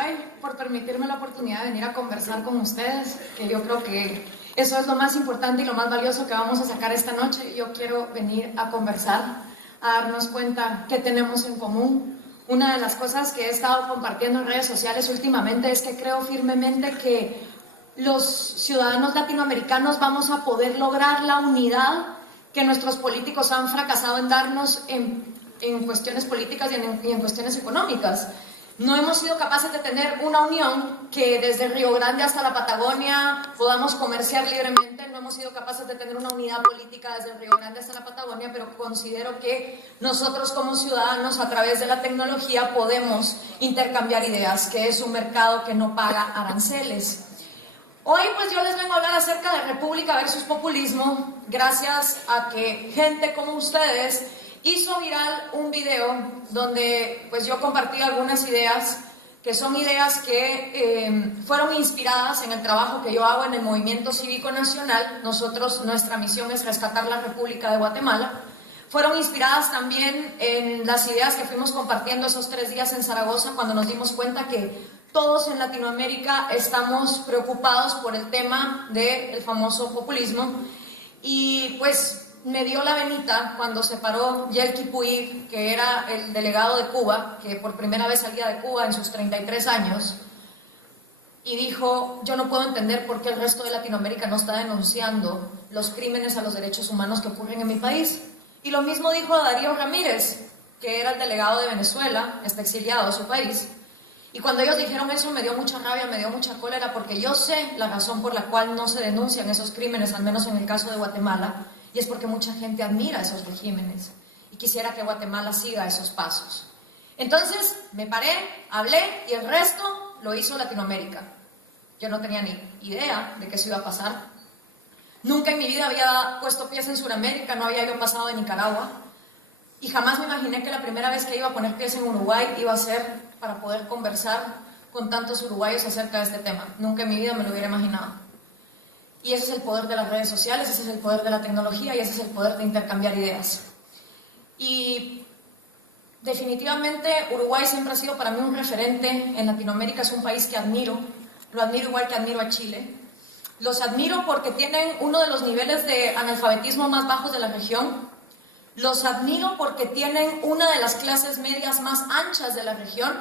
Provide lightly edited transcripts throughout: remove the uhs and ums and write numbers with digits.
Uruguay, por permitirme la oportunidad de venir a conversar con ustedes, que yo creo que eso es lo más importante y lo más valioso que vamos a sacar esta noche. Yo quiero venir a conversar, a darnos cuenta qué tenemos en común. Una de las cosas que he estado compartiendo en redes sociales últimamente es que creo firmemente que los ciudadanos latinoamericanos vamos a poder lograr la unidad que nuestros políticos han fracasado en darnos en cuestiones políticas y en cuestiones económicas. No hemos sido capaces de tener una unión que desde Río Grande hasta la Patagonia podamos comerciar libremente. No hemos sido capaces de tener una unidad política desde Río Grande hasta la Patagonia, pero considero que nosotros como ciudadanos a través de la tecnología podemos intercambiar ideas, que es un mercado que no paga aranceles. Hoy pues yo les vengo a hablar acerca de República versus Populismo, gracias a que gente como ustedes hizo viral un video donde pues yo compartí algunas ideas que son ideas que fueron inspiradas en el trabajo que yo hago en el Movimiento Cívico Nacional. Nuestra misión es rescatar la República de Guatemala. Fueron inspiradas también en las ideas que fuimos compartiendo esos 3 días en Zaragoza, cuando nos dimos cuenta que todos en Latinoamérica estamos preocupados por el tema del famoso populismo. Y pues me dio la venita cuando se paró Yelki Puig, que era el delegado de Cuba, que por primera vez salía de Cuba en sus 33 años, y dijo: yo no puedo entender por qué el resto de Latinoamérica no está denunciando los crímenes a los derechos humanos que ocurren en mi país. Y lo mismo dijo Darío Ramírez, que era el delegado de Venezuela, está exiliado a su país. Y cuando ellos dijeron eso me dio mucha rabia, me dio mucha cólera, porque yo sé la razón por la cual no se denuncian esos crímenes, al menos en el caso de Guatemala, y es porque mucha gente admira esos regímenes y quisiera que Guatemala siga esos pasos. Entonces me paré, hablé y el resto lo hizo Latinoamérica. Yo no tenía ni idea de que eso iba a pasar. Nunca en mi vida había puesto pies en Sudamérica, no había yo pasado de Nicaragua, y jamás me imaginé que la primera vez que iba a poner pies en Uruguay iba a ser para poder conversar con tantos uruguayos acerca de este tema. Nunca en mi vida me lo hubiera imaginado. Y ese es el poder de las redes sociales, ese es el poder de la tecnología y ese es el poder de intercambiar ideas. Y definitivamente Uruguay siempre ha sido para mí un referente en Latinoamérica. Es un país que admiro, lo admiro igual que admiro a Chile. Los admiro porque tienen uno de los niveles de analfabetismo más bajos de la región. Los admiro porque tienen una de las clases medias más anchas de la región.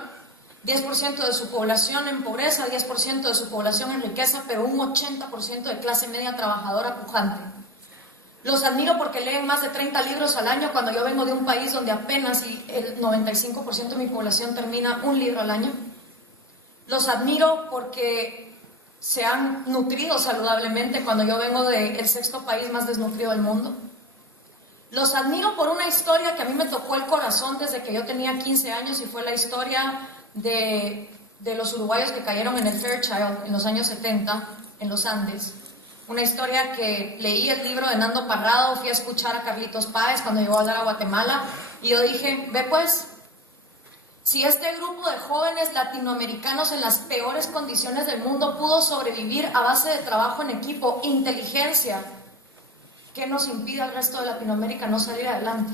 10% de su población en pobreza, 10% de su población en riqueza, pero un 80% de clase media trabajadora pujante. Los admiro porque leen más de 30 libros al año, cuando yo vengo de un país donde apenas el 95% de mi población termina un libro al año. Los admiro porque se han nutrido saludablemente, cuando yo vengo del 6º país más desnutrido del mundo. Los admiro por una historia que a mí me tocó el corazón desde que yo tenía 15 años y fue la historia de los uruguayos que cayeron en el Fairchild en los años 70 en los Andes. Una historia que leí el libro de Nando Parrado, fui a escuchar a Carlitos Páez cuando llegó a hablar a Guatemala y yo dije: ve pues, si este grupo de jóvenes latinoamericanos en las peores condiciones del mundo pudo sobrevivir a base de trabajo en equipo, inteligencia, ¿qué nos impide al resto de Latinoamérica no salir adelante?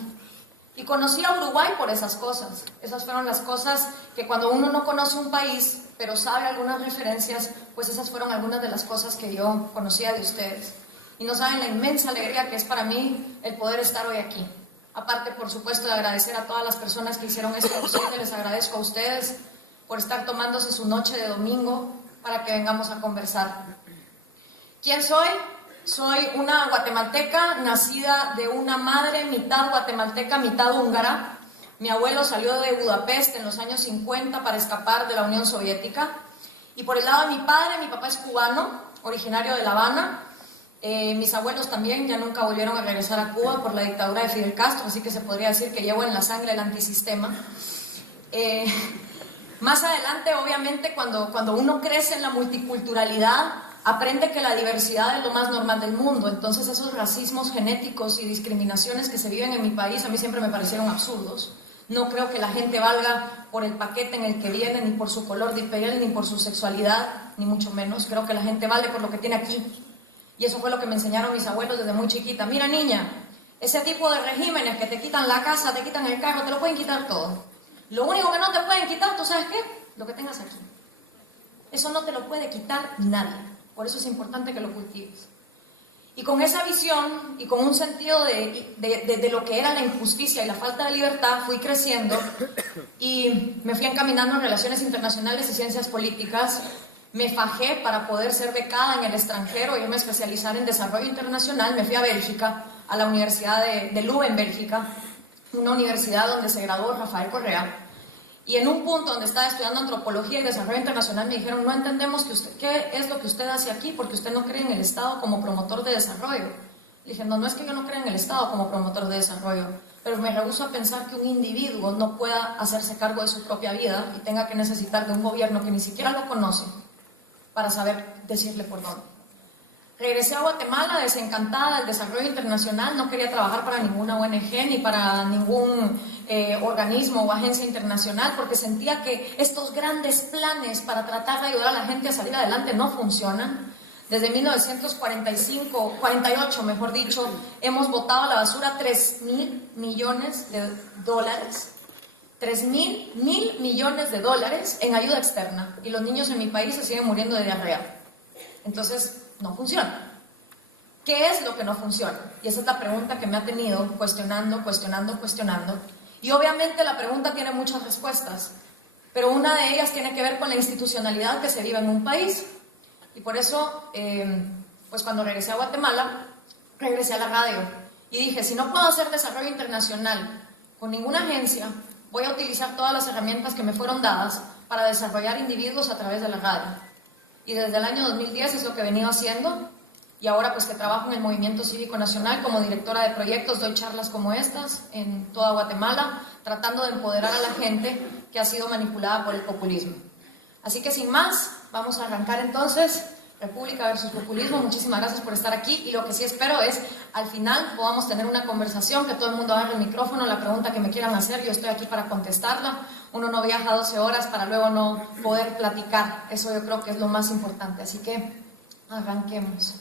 Y conocí a Uruguay por esas cosas. Esas fueron las cosas que cuando uno no conoce un país, pero sabe algunas referencias, pues esas fueron algunas de las cosas que yo conocía de ustedes. Y no saben la inmensa alegría que es para mí el poder estar hoy aquí. Aparte, por supuesto, de agradecer a todas las personas que hicieron esto posible, les agradezco a ustedes por estar tomándose su noche de domingo para que vengamos a conversar. ¿Quién soy? Soy una guatemalteca, nacida de una madre mitad guatemalteca, mitad húngara. Mi abuelo salió de Budapest en los años 50 para escapar de la Unión Soviética. Y por el lado de mi padre, mi papá es cubano, originario de La Habana. Mis abuelos también ya nunca volvieron a regresar a Cuba por la dictadura de Fidel Castro, así que se podría decir que llevo en la sangre el antisistema. Más adelante, obviamente, cuando uno crece en la multiculturalidad, aprende que la diversidad es lo más normal del mundo. Entonces esos racismos genéticos y discriminaciones que se viven en mi país a mí siempre me parecieron absurdos. No creo que la gente valga por el paquete en el que viene, ni por su color de piel, ni por su sexualidad, ni mucho menos. Creo que la gente vale por lo que tiene aquí. Y eso fue lo que me enseñaron mis abuelos desde muy chiquita. Mira, niña, ese tipo de regímenes que te quitan la casa, te quitan el carro, te lo pueden quitar todo. Lo único que no te pueden quitar, ¿tú sabes qué? Lo que tengas aquí. Eso no te lo puede quitar nadie. Por eso es importante que lo cultives. Y con esa visión y con un sentido de lo que era la injusticia y la falta de libertad, fui creciendo y me fui encaminando en relaciones internacionales y ciencias políticas. Me fajé para poder ser becada en el extranjero, irme a especializar en desarrollo internacional. Me fui a Bélgica, a la Universidad de Leuven en Bélgica, una universidad donde se graduó Rafael Correa. Y en un punto donde estaba estudiando antropología y desarrollo internacional me dijeron, no entendemos qué es lo que usted hace aquí porque usted no cree en el Estado como promotor de desarrollo. Le dije, no es que yo no crea en el Estado como promotor de desarrollo, pero me rehúso a pensar que un individuo no pueda hacerse cargo de su propia vida y tenga que necesitar de un gobierno que ni siquiera lo conoce para saber decirle por dónde. Regresé a Guatemala desencantada del desarrollo internacional, no quería trabajar para ninguna ONG ni para ningún organismo o agencia internacional porque sentía que estos grandes planes para tratar de ayudar a la gente a salir adelante no funcionan. Desde 1948, mejor dicho, hemos botado a la basura 3.000 millones de dólares. 3.000 millones de dólares en ayuda externa y los niños en mi país se siguen muriendo de diarrea. Entonces, no funciona. ¿Qué es lo que no funciona? Y esa es la pregunta que me ha tenido cuestionando. Y obviamente la pregunta tiene muchas respuestas, pero una de ellas tiene que ver con la institucionalidad que se vive en un país. Y por eso, pues cuando regresé a Guatemala, regresé a la radio y dije, si no puedo hacer desarrollo internacional con ninguna agencia, voy a utilizar todas las herramientas que me fueron dadas para desarrollar individuos a través de la radio. Y desde el año 2010 es lo que he venido haciendo. Y ahora pues que trabajo en el Movimiento Cívico Nacional como directora de proyectos, doy charlas como estas en toda Guatemala, tratando de empoderar a la gente que ha sido manipulada por el populismo. Así que sin más, vamos a arrancar entonces. República versus populismo. Muchísimas gracias por estar aquí y lo que sí espero es al final podamos tener una conversación, que todo el mundo agarre el micrófono, la pregunta que me quieran hacer, yo estoy aquí para contestarla. Uno no viaja 12 horas para luego no poder platicar, eso yo creo que es lo más importante, así que arranquemos.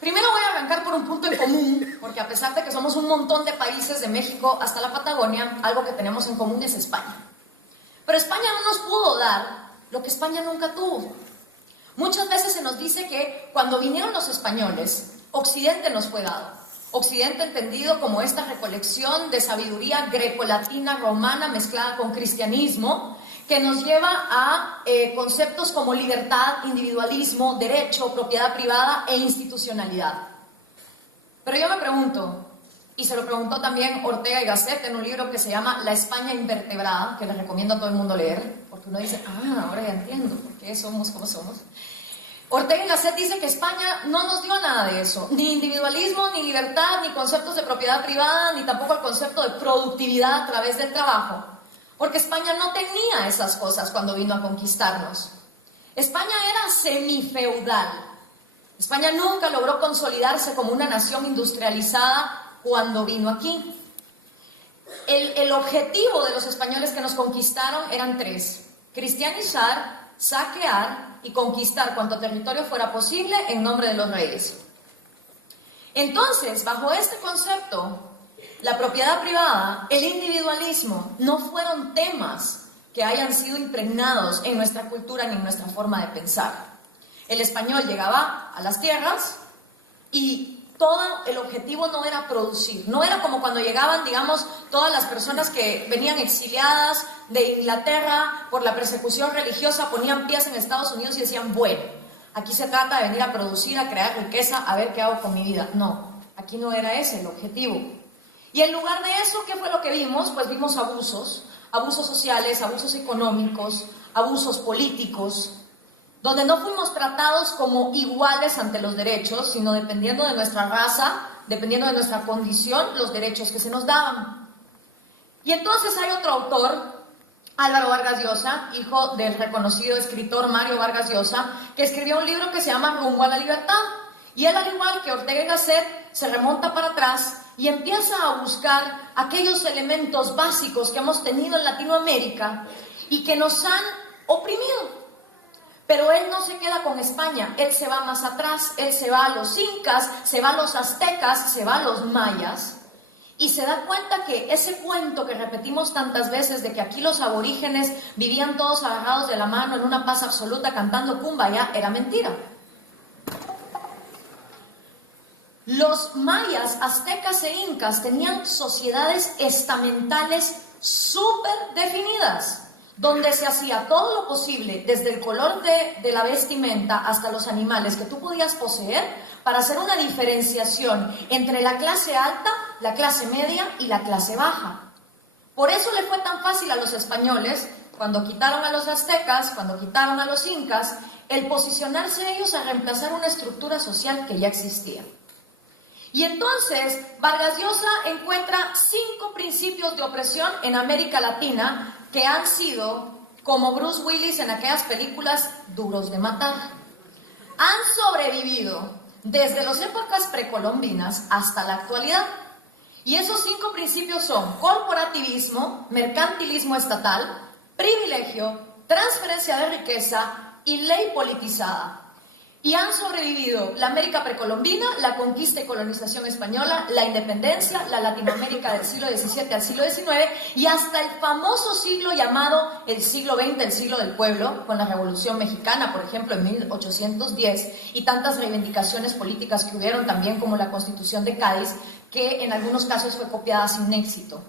Primero voy a arrancar por un punto en común, porque a pesar de que somos un montón de países de México hasta la Patagonia, algo que tenemos en común es España. Pero España no nos pudo dar lo que España nunca tuvo. Muchas veces se nos dice que cuando vinieron los españoles, Occidente nos fue dado. Occidente entendido como esta recolección de sabiduría grecolatina romana mezclada con cristianismo, que nos lleva a conceptos como libertad, individualismo, derecho, propiedad privada e institucionalidad. Pero yo me pregunto, y se lo preguntó también Ortega y Gasset en un libro que se llama La España invertebrada, que les recomiendo a todo el mundo leer, porque uno dice, ahora ya entiendo por qué somos como somos. Ortega y Gasset dice que España no nos dio nada de eso, ni individualismo, ni libertad, ni conceptos de propiedad privada, ni tampoco el concepto de productividad a través del trabajo, porque España no tenía esas cosas cuando vino a conquistarnos. España era semifeudal. España nunca logró consolidarse como una nación industrializada cuando vino aquí. El objetivo de los españoles que nos conquistaron eran tres: cristianizar, saquear y conquistar cuanto territorio fuera posible en nombre de los reyes. Entonces, bajo este concepto, la propiedad privada, el individualismo, no fueron temas que hayan sido impregnados en nuestra cultura ni en nuestra forma de pensar. El español llegaba a las tierras y todo el objetivo no era producir, no era como cuando llegaban, digamos, todas las personas que venían exiliadas de Inglaterra por la persecución religiosa, ponían pies en Estados Unidos y decían, bueno, aquí se trata de venir a producir, a crear riqueza, a ver qué hago con mi vida. No, aquí no era ese el objetivo. Y en lugar de eso, ¿qué fue lo que vimos? Pues vimos abusos sociales, abusos económicos, abusos políticos, donde no fuimos tratados como iguales ante los derechos, sino dependiendo de nuestra raza, dependiendo de nuestra condición, los derechos que se nos daban. Y entonces hay otro autor, Álvaro Vargas Llosa, hijo del reconocido escritor Mario Vargas Llosa, que escribió un libro que se llama Rumbo a la Libertad. Y él, al igual que Ortega y Gasset, se remonta para atrás y empieza a buscar aquellos elementos básicos que hemos tenido en Latinoamérica y que nos han oprimido. Pero él no se queda con España, él se va más atrás, él se va a los incas, se va a los aztecas, se va a los mayas y se da cuenta que ese cuento que repetimos tantas veces de que aquí los aborígenes vivían todos agarrados de la mano en una paz absoluta cantando Kumbaya era mentira. Los mayas, aztecas e incas tenían sociedades estamentales súper definidas, donde se hacía todo lo posible, desde el color de la vestimenta hasta los animales que tú podías poseer, para hacer una diferenciación entre la clase alta, la clase media y la clase baja. Por eso le fue tan fácil a los españoles, cuando quitaron a los aztecas, cuando quitaron a los incas, el posicionarse ellos a reemplazar una estructura social que ya existía. Y entonces Vargas Llosa encuentra 5 principios de opresión en América Latina que han sido, como Bruce Willis en aquellas películas, duros de matar. Han sobrevivido desde las épocas precolombinas hasta la actualidad. Y esos 5 principios son corporativismo, mercantilismo estatal, privilegio, transferencia de riqueza y ley politizada. Y han sobrevivido la América precolombina, la conquista y colonización española, la independencia, la Latinoamérica del siglo XVII al siglo XIX y hasta el famoso siglo llamado el siglo XX, el siglo del pueblo, con la Revolución Mexicana, por ejemplo, en 1810, y tantas reivindicaciones políticas que hubieron también, como la Constitución de Cádiz, que en algunos casos fue copiada sin éxito.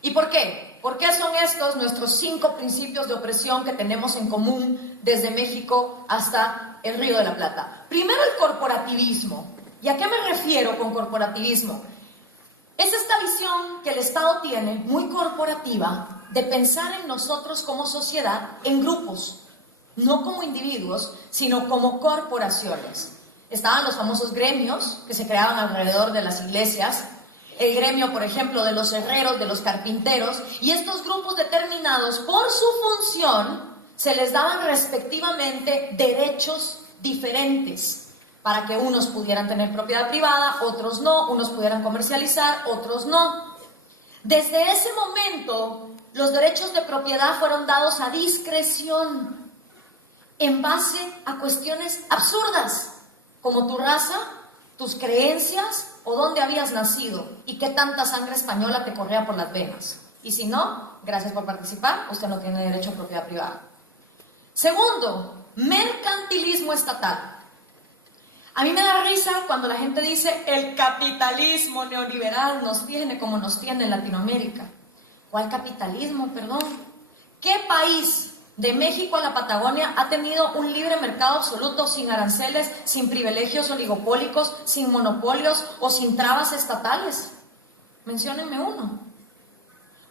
¿Y por qué? ¿Por qué son estos nuestros 5 principios de opresión que tenemos en común desde México hasta el Río de la Plata? Primero, el corporativismo. ¿Y a qué me refiero con corporativismo? Es esta visión que el Estado tiene, muy corporativa, de pensar en nosotros como sociedad en grupos, no como individuos, sino como corporaciones. Estaban los famosos gremios que se creaban alrededor de las iglesias, el gremio, por ejemplo, de los herreros, de los carpinteros, y estos grupos determinados por su función se les daban respectivamente derechos diferentes para que unos pudieran tener propiedad privada, otros no, unos pudieran comercializar, otros no. Desde ese momento, los derechos de propiedad fueron dados a discreción en base a cuestiones absurdas, como tu raza, tus creencias o dónde habías nacido y qué tanta sangre española te corría por las venas. Y si no, gracias por participar, usted no tiene derecho a propiedad privada. Segundo, mercantilismo estatal. A mí me da risa cuando la gente dice el capitalismo neoliberal nos tiene como nos tiene en Latinoamérica. ¿Cuál capitalismo, perdón? ¿Qué país de México a la Patagonia ha tenido un libre mercado absoluto, sin aranceles, sin privilegios oligopólicos, sin monopolios o sin trabas estatales? Menciónenme uno.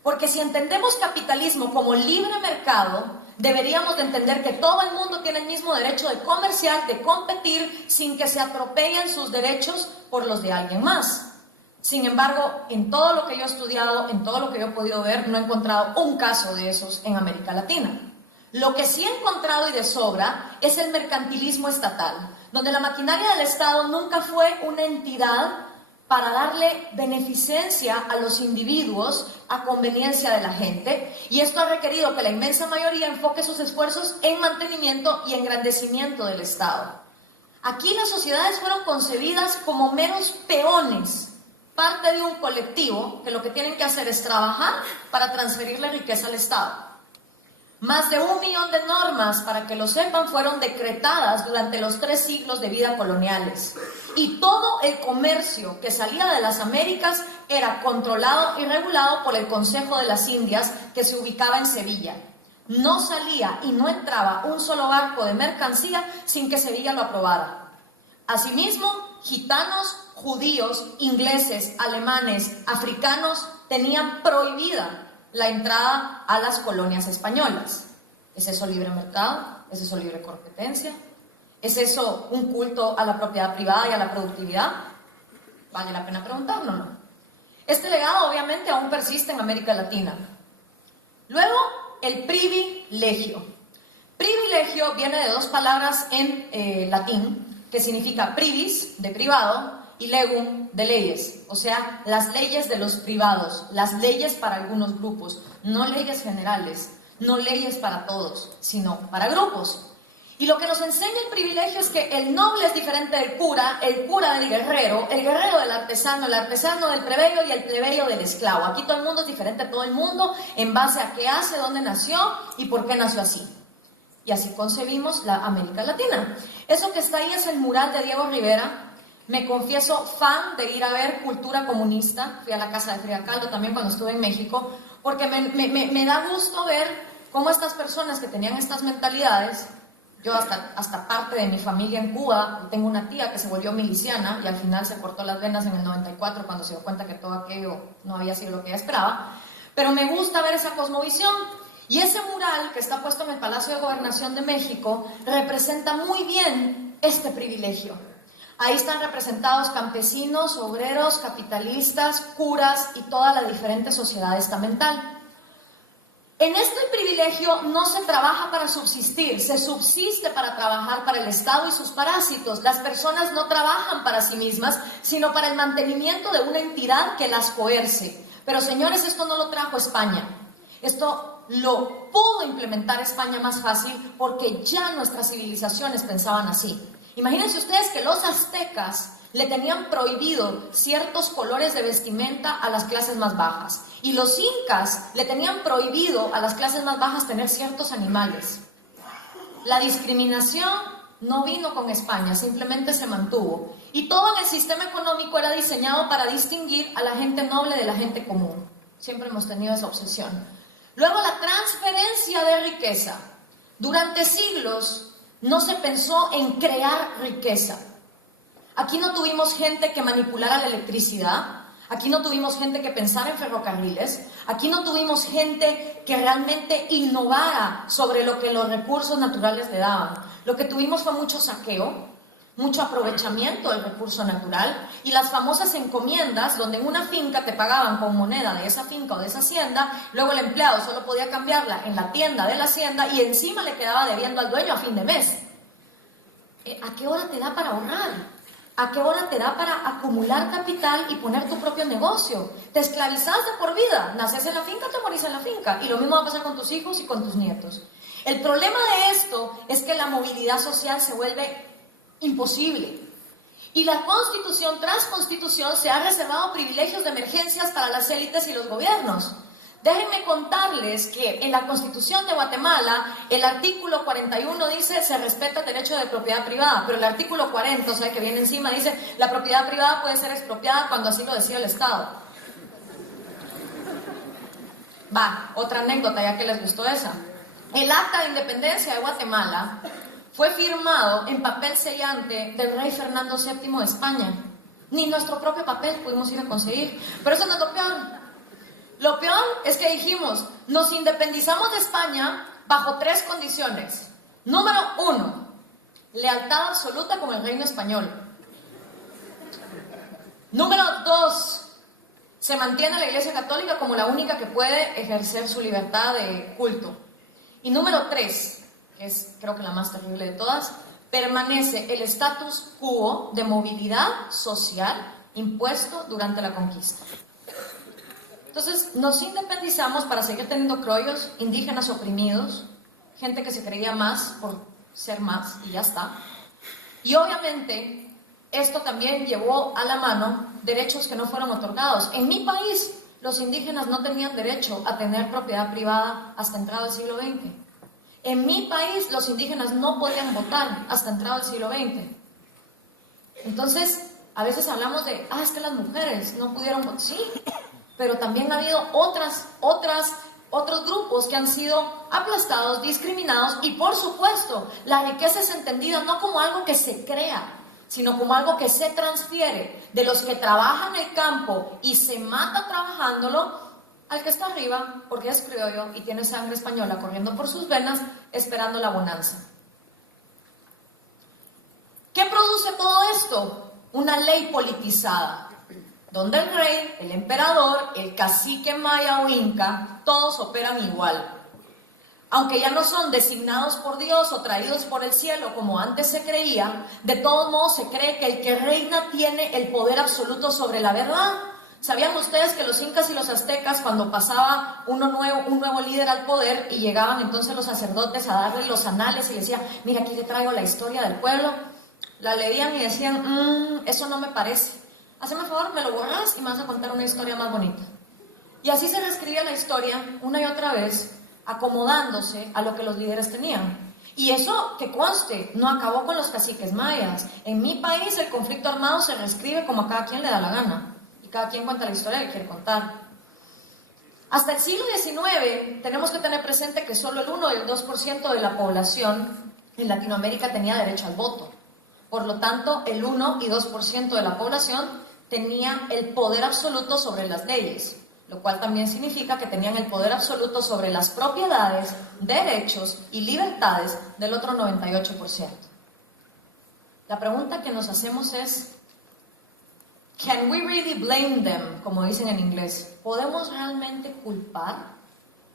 Porque si entendemos capitalismo como libre mercado, deberíamos de entender que todo el mundo tiene el mismo derecho de comerciar, de competir, sin que se atropellen sus derechos por los de alguien más. Sin embargo, en todo lo que yo he estudiado, en todo lo que yo he podido ver, no he encontrado un caso de esos en América Latina. Lo que sí he encontrado y de sobra es el mercantilismo estatal, donde la maquinaria del Estado nunca fue una entidad para darle beneficencia a los individuos a conveniencia de la gente, y esto ha requerido que la inmensa mayoría enfoque sus esfuerzos en mantenimiento y engrandecimiento del Estado. Aquí las sociedades fueron concebidas como meros peones, parte de un colectivo que lo que tienen que hacer es trabajar para transferirle riqueza al Estado. Más de 1 millón de normas, para que lo sepan, fueron decretadas durante los 3 siglos de vida coloniales. Y todo el comercio que salía de las Américas era controlado y regulado por el Consejo de las Indias, que se ubicaba en Sevilla. No salía y no entraba un solo barco de mercancía sin que Sevilla lo aprobara. Asimismo, gitanos, judíos, ingleses, alemanes, africanos tenían prohibida la entrada a las colonias españolas. ¿Es eso libre mercado? ¿Es eso libre competencia? ¿Es eso un culto a la propiedad privada y a la productividad? Vale la pena preguntarlo, ¿no? Este legado obviamente aún persiste en América Latina. Luego, el privilegio. Privilegio viene de 2 palabras en latín, que significa privis, de privado, y legum, de leyes, o sea, las leyes de los privados, las leyes para algunos grupos, no leyes generales, no leyes para todos, sino para grupos. Y lo que nos enseña el privilegio es que el noble es diferente del cura, el cura del guerrero, el guerrero del artesano, el artesano del plebeyo y el plebeyo del esclavo. Aquí todo el mundo es diferente, todo el mundo en base a qué hace, dónde nació y por qué nació así. Y así concebimos la América Latina. Eso que está ahí es el mural de Diego Rivera. Me confieso fan de ir a ver cultura comunista. Fui a la casa de Frida Kahlo también cuando estuve en México, porque me da gusto ver cómo estas personas que tenían estas mentalidades. Yo hasta parte de mi familia en Cuba, tengo una tía que se volvió miliciana y al final se cortó las venas en el 94 cuando se dio cuenta que todo aquello no había sido lo que ella esperaba. Pero me gusta ver esa cosmovisión. Y ese mural que está puesto en el Palacio de Gobernación de México representa muy bien este privilegio. Ahí están representados campesinos, obreros, capitalistas, curas y toda la diferente sociedad estamental. En este privilegio no se trabaja para subsistir, se subsiste para trabajar para el Estado y sus parásitos. Las personas no trabajan para sí mismas, sino para el mantenimiento de una entidad que las coerce. Pero señores, esto no lo trajo España. Esto lo pudo implementar España más fácil porque ya nuestras civilizaciones pensaban así. Imagínense ustedes que los aztecas le tenían prohibido ciertos colores de vestimenta a las clases más bajas. Y los incas le tenían prohibido a las clases más bajas tener ciertos animales. La discriminación no vino con España, simplemente se mantuvo. Y todo en el sistema económico era diseñado para distinguir a la gente noble de la gente común. Siempre hemos tenido esa obsesión. Luego la transferencia de riqueza. Durante siglos no se pensó en crear riqueza. Aquí no tuvimos gente que manipulara la electricidad, aquí no tuvimos gente que pensara en ferrocarriles, aquí no tuvimos gente que realmente innovara sobre lo que los recursos naturales le daban. Lo que tuvimos fue mucho saqueo, mucho aprovechamiento del recurso natural y las famosas encomiendas donde en una finca te pagaban con moneda de esa finca o de esa hacienda, luego el empleado solo podía cambiarla en la tienda de la hacienda y encima le quedaba debiendo al dueño a fin de mes. ¿A qué hora te da para ahorrar? ¿A qué hora te da para acumular capital y poner tu propio negocio? Te esclavizas de por vida. Naces en la finca, te morís en la finca. Y lo mismo va a pasar con tus hijos y con tus nietos. El problema de esto es que la movilidad social se vuelve imposible. Y la Constitución tras Constitución se ha reservado privilegios de emergencias para las élites y los gobiernos. Déjenme contarles que en la Constitución de Guatemala el artículo 41 dice se respeta el derecho de propiedad privada, pero el artículo 40, o sea que viene encima, dice la propiedad privada puede ser expropiada cuando así lo decida el Estado. Otra anécdota ya que les gustó esa. El Acta de Independencia de Guatemala fue firmado en papel sellante del rey Fernando VII de España. Ni nuestro propio papel pudimos ir a conseguir, pero eso no es lo peor. Lo peor es que dijimos, nos independizamos de España bajo 3 condiciones. Número 1, lealtad absoluta con el reino español. Número 2, se mantiene la Iglesia Católica como la única que puede ejercer su libertad de culto. Y número 3, que es creo que la más terrible de todas, permanece el status quo de movilidad social impuesto durante la conquista. Entonces nos independizamos para seguir teniendo criollos, indígenas oprimidos, gente que se creía más por ser más y ya está. Y obviamente esto también llevó a la mano derechos que no fueron otorgados. En mi país los indígenas no tenían derecho a tener propiedad privada hasta entrado el siglo XX. En mi país los indígenas no podían votar hasta entrado el siglo XX. Entonces a veces hablamos de, es que las mujeres no pudieron votar. Sí, pero también ha habido otros grupos que han sido aplastados, discriminados y por supuesto la riqueza es entendida no como algo que se crea, sino como algo que se transfiere de los que trabajan el campo y se mata trabajándolo al que está arriba porque es criollo y tiene sangre española corriendo por sus venas esperando la bonanza. ¿Qué produce todo esto? Una ley politizada, donde el rey, el emperador, el cacique maya o inca, todos operan igual. Aunque ya no son designados por Dios o traídos por el cielo como antes se creía, de todos modos se cree que el que reina tiene el poder absoluto sobre la verdad. ¿Sabían ustedes que los incas y los aztecas, cuando pasaba un nuevo líder al poder y llegaban entonces los sacerdotes a darle los anales y decían, mira, aquí le traigo la historia del pueblo, la leían y decían, eso no me parece, hazme favor, me lo borras y me vas a contar una historia más bonita? Y así se reescribía la historia una y otra vez, acomodándose a lo que los líderes tenían. Y eso, que conste, no acabó con los caciques mayas. En mi país el conflicto armado se reescribe como a cada quien le da la gana. Cada quien cuenta la historia que quiere contar. Hasta el siglo XIX tenemos que tener presente que solo el 1 y el 2% de la población en Latinoamérica tenía derecho al voto. Por lo tanto, el 1 y 2% de la población tenía el poder absoluto sobre las leyes, lo cual también significa que tenían el poder absoluto sobre las propiedades, derechos y libertades del otro 98%. La pregunta que nos hacemos es, ¿can we really blame them? Como dicen en inglés. ¿Podemos realmente culpar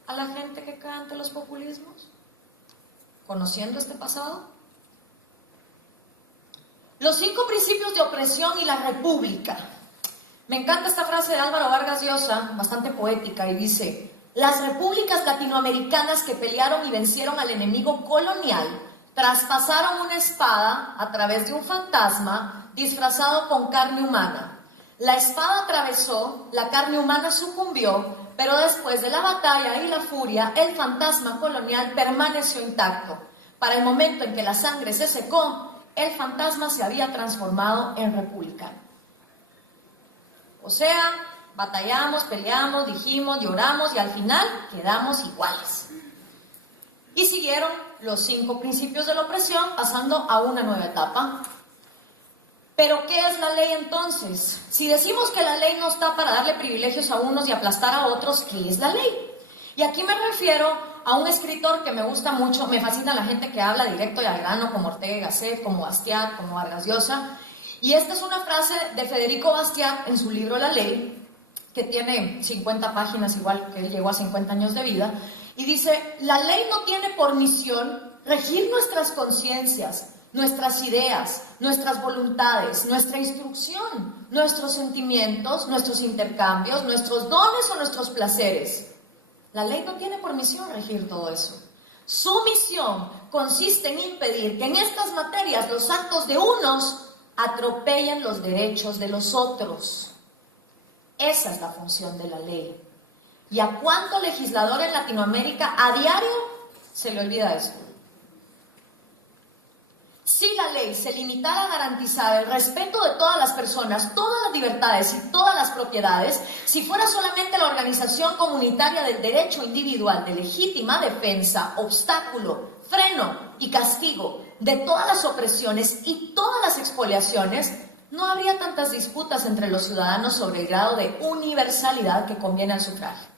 a la gente que cae ante los populismos? ¿Conociendo este pasado? Los 5 principios de opresión y la república. Me encanta esta frase de Álvaro Vargas Llosa, bastante poética, y dice: las repúblicas latinoamericanas que pelearon y vencieron al enemigo colonial traspasaron una espada a través de un fantasma disfrazado con carne humana. La espada atravesó, la carne humana sucumbió, pero después de la batalla y la furia, el fantasma colonial permaneció intacto. Para el momento en que la sangre se secó, el fantasma se había transformado en republicano. O sea, batallamos, peleamos, dijimos, lloramos y al final quedamos iguales. Y siguieron los 5 principios de la opresión, pasando a una nueva etapa. ¿Pero qué es la ley entonces? Si decimos que la ley no está para darle privilegios a unos y aplastar a otros, ¿qué es la ley? Y aquí me refiero a un escritor que me gusta mucho, me fascina la gente que habla directo y al grano, como Ortega y Gasset, como Bastiat, como Vargas Llosa. Y esta es una frase de Federico Bastiat en su libro La Ley, que tiene 50 páginas, igual que él llegó a 50 años de vida, y dice: la ley no tiene por misión regir nuestras conciencias, nuestras ideas, nuestras voluntades, nuestra instrucción, nuestros sentimientos, nuestros intercambios, nuestros dones o nuestros placeres. La ley no tiene por misión regir todo eso. Su misión consiste en impedir que en estas materias los actos de unos atropellen los derechos de los otros. Esa es la función de la ley. ¿Y a cuánto legislador en Latinoamérica a diario se le olvida eso? Si la ley se limitara a garantizar el respeto de todas las personas, todas las libertades y todas las propiedades, si fuera solamente la organización comunitaria del derecho individual de legítima defensa, obstáculo, freno y castigo de todas las opresiones y todas las expoliaciones, no habría tantas disputas entre los ciudadanos sobre el grado de universalidad que conviene al sufragio.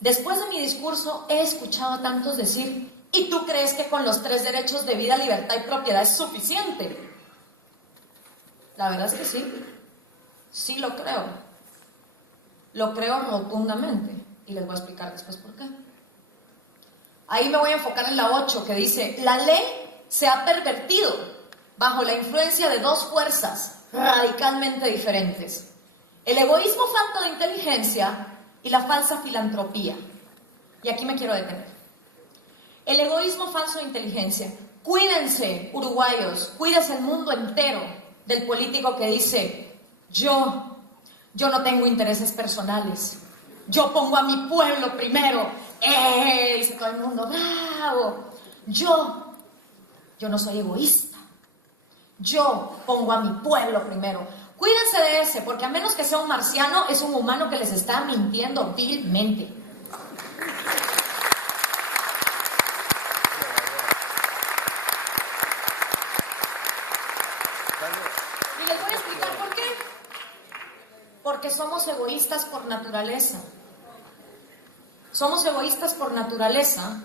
Después de mi discurso he escuchado a tantos decir: ¿y tú crees que con los 3 derechos de vida, libertad y propiedad es suficiente? La verdad es que sí. Sí lo creo. Lo creo rotundamente. Y les voy a explicar después por qué. Ahí me voy a enfocar en la 8, que dice: la ley se ha pervertido bajo la influencia de 2 fuerzas radicalmente diferentes: el egoísmo falto de inteligencia y la falsa filantropía. Y aquí me quiero detener. El egoísmo falso de inteligencia. Cuídense, uruguayos, cuídense el mundo entero del político que dice: yo no tengo intereses personales, yo pongo a mi pueblo primero. Dice todo el mundo: bravo. Yo no soy egoísta, yo pongo a mi pueblo primero. Cuídense de ese, porque a menos que sea un marciano, es un humano que les está mintiendo vilmente. Y les voy a explicar por qué. Porque somos egoístas por naturaleza. Somos egoístas por naturaleza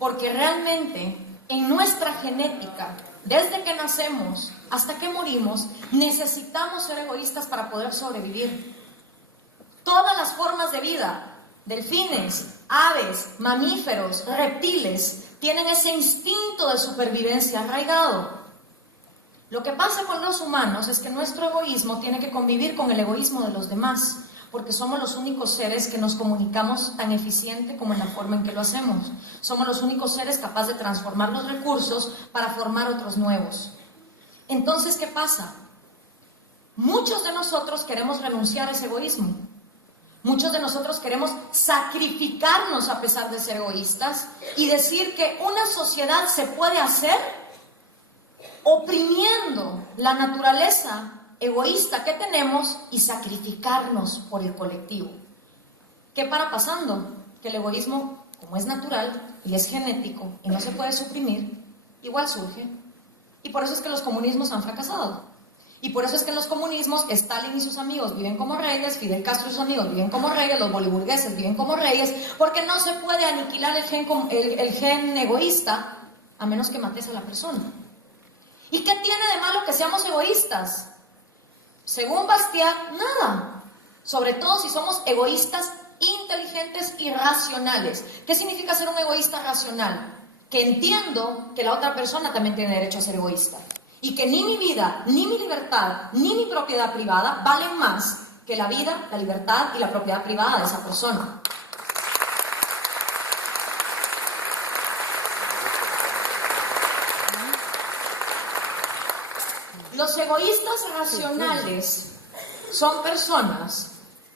porque realmente en nuestra genética, desde que nacemos hasta que morimos, necesitamos ser egoístas para poder sobrevivir. Todas las formas de vida, delfines, aves, mamíferos, reptiles, tienen ese instinto de supervivencia arraigado. Lo que pasa con los humanos es que nuestro egoísmo tiene que convivir con el egoísmo de los demás, porque somos los únicos seres que nos comunicamos tan eficiente como en la forma en que lo hacemos. Somos los únicos seres capaces de transformar los recursos para formar otros nuevos. Entonces, ¿qué pasa? Muchos de nosotros queremos renunciar a ese egoísmo. Muchos de nosotros queremos sacrificarnos a pesar de ser egoístas y decir que una sociedad se puede hacer oprimiendo la naturaleza egoísta que tenemos y sacrificarnos por el colectivo. ¿Qué para pasando? Que el egoísmo, como es natural y es genético y no se puede suprimir, igual surge. Y por eso es que los comunismos han fracasado. Y por eso es que en los comunismos Stalin y sus amigos viven como reyes, Fidel Castro y sus amigos viven como reyes, los boliburgueses viven como reyes, porque no se puede aniquilar el gen egoísta a menos que mates a la persona. ¿Y qué tiene de malo que seamos egoístas? Según Bastiat, nada. Sobre todo si somos egoístas inteligentes y racionales. ¿Qué significa ser un egoísta racional? Que entiendo que la otra persona también tiene derecho a ser egoísta. Y que ni mi vida, ni mi libertad, ni mi propiedad privada valen más que la vida, la libertad y la propiedad privada de esa persona. Los egoístas racionales son personas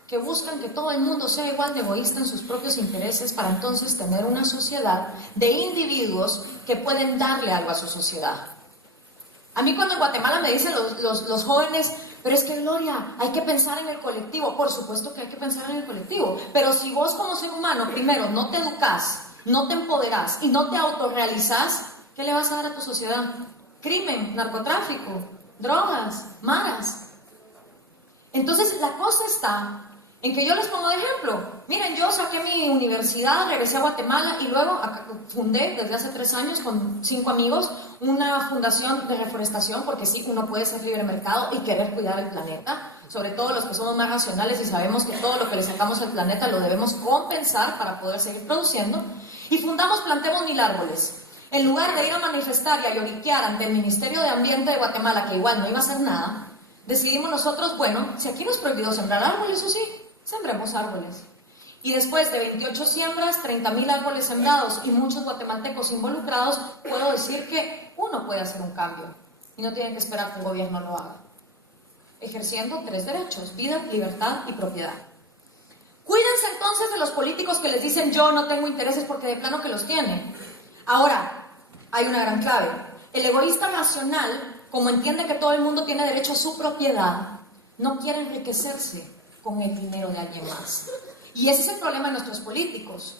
que buscan que todo el mundo sea igual de egoísta en sus propios intereses para entonces tener una sociedad de individuos que pueden darle algo a su sociedad. A mí cuando en Guatemala me dicen los jóvenes, pero es que Gloria, hay que pensar en el colectivo. Por supuesto que hay que pensar en el colectivo, pero si vos como ser humano primero no te educás, no te empoderás y no te autorrealizás, ¿qué le vas a dar a tu sociedad? Crimen, narcotráfico, drogas, maras. Entonces la cosa está en que yo les pongo de ejemplo. Miren, yo saqué mi universidad, regresé a Guatemala y luego fundé desde hace 3 años con 5 amigos una fundación de reforestación, porque sí, uno puede ser libre mercado y querer cuidar el planeta, sobre todo los que somos más racionales y sabemos que todo lo que le sacamos al planeta lo debemos compensar para poder seguir produciendo. Y fundamos Plantemos 1000 árboles. En lugar de ir a manifestar y a lloriquear ante el Ministerio de Ambiente de Guatemala, que igual no iba a hacer nada, decidimos nosotros, bueno, si aquí no es prohibido sembrar árboles, o sí, sembremos árboles. Y después de 28 siembras, 30,000 árboles sembrados y muchos guatemaltecos involucrados, puedo decir que uno puede hacer un cambio y no tiene que esperar que el gobierno lo haga. Ejerciendo 3 derechos: vida, libertad y propiedad. Cuídense entonces de los políticos que les dicen yo no tengo intereses, porque de plano que los tienen. Ahora, hay una gran clave. El egoísta racional, como entiende que todo el mundo tiene derecho a su propiedad, no quiere enriquecerse con el dinero de alguien más. Y ese es el problema de nuestros políticos,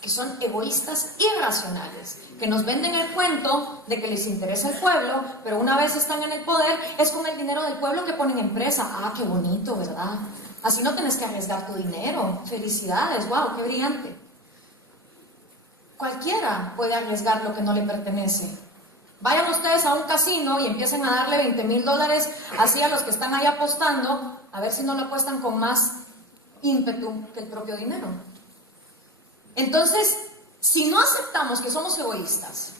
que son egoístas irracionales, que nos venden el cuento de que les interesa el pueblo, pero una vez están en el poder, es con el dinero del pueblo que ponen empresa. Ah, qué bonito, ¿verdad? Así no tienes que arriesgar tu dinero. Felicidades, wow, qué brillante. Cualquiera puede arriesgar lo que no le pertenece. Vayan ustedes a un casino y empiecen a darle $20,000 así a los que están ahí apostando, a ver si no lo apuestan con más ímpetu que el propio dinero. Entonces, si no aceptamos que somos egoístas,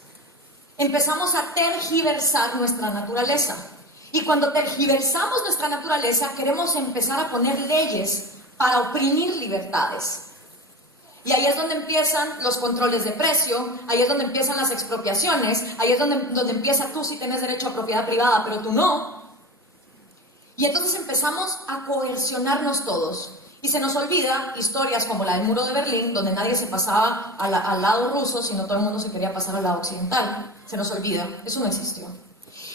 empezamos a tergiversar nuestra naturaleza. Y cuando tergiversamos nuestra naturaleza, queremos empezar a poner leyes para oprimir libertades. Y ahí es donde empiezan los controles de precio, ahí es donde empiezan las expropiaciones, ahí es donde empieza tú sí tienes derecho a propiedad privada, pero tú no. Y entonces empezamos a coercionarnos todos. Y se nos olvida historias como la del muro de Berlín, donde nadie se pasaba al lado ruso, sino todo el mundo se quería pasar al lado occidental. Se nos olvida, eso no existió.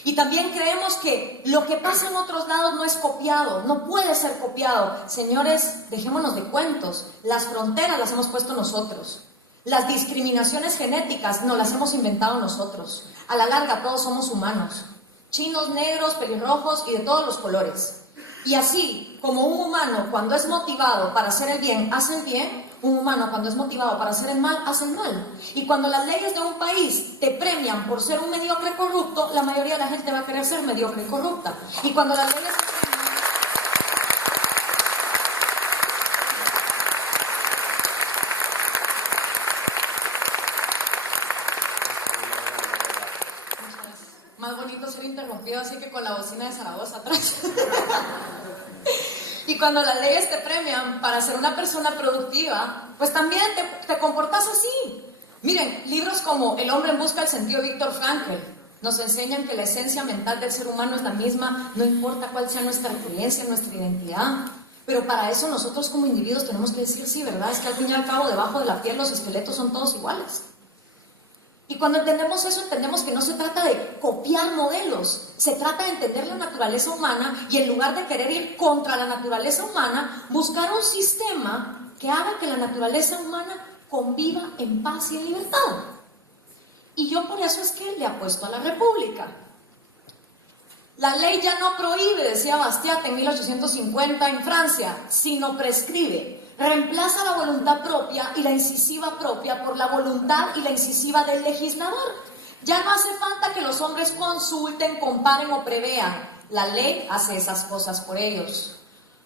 Y también creemos que lo que pasa en otros lados no es copiado, no puede ser copiado. Señores, dejémonos de cuentos. Las fronteras las hemos puesto nosotros. Las discriminaciones genéticas nos las hemos inventado nosotros. A la larga todos somos humanos. Chinos, negros, pelirrojos y de todos los colores. Y así como un humano cuando es motivado para hacer el bien, hace el bien, un humano cuando es motivado para hacer el mal, hace el mal. Y cuando las leyes de un país te premian por ser un mediocre corrupto, la mayoría de la gente va a querer ser mediocre y corrupta. Y cuando las leyes Más bonito ser interrumpido así que con la bocina de Zaragoza atrás. Y cuando las leyes te premian para ser una persona productiva, pues también te comportas así. Miren, libros como El hombre en busca del sentido de Viktor Frankl nos enseñan que la esencia mental del ser humano es la misma, no importa cuál sea nuestra creencia, nuestra identidad. Pero para eso nosotros como individuos tenemos que decir sí, ¿verdad? Es que al fin y al cabo debajo de la piel los esqueletos son todos iguales. Y cuando entendemos eso, entendemos que no se trata de copiar modelos, se trata de entender la naturaleza humana y en lugar de querer ir contra la naturaleza humana, buscar un sistema que haga que la naturaleza humana conviva en paz y en libertad. Y yo por eso es que le apuesto a la República. La ley ya no prohíbe, decía Bastiat en 1850 en Francia, sino prescribe. Reemplaza la voluntad propia y la incisiva propia por la voluntad y la incisiva del legislador. Ya no hace falta que los hombres consulten, comparen o prevean. La ley hace esas cosas por ellos.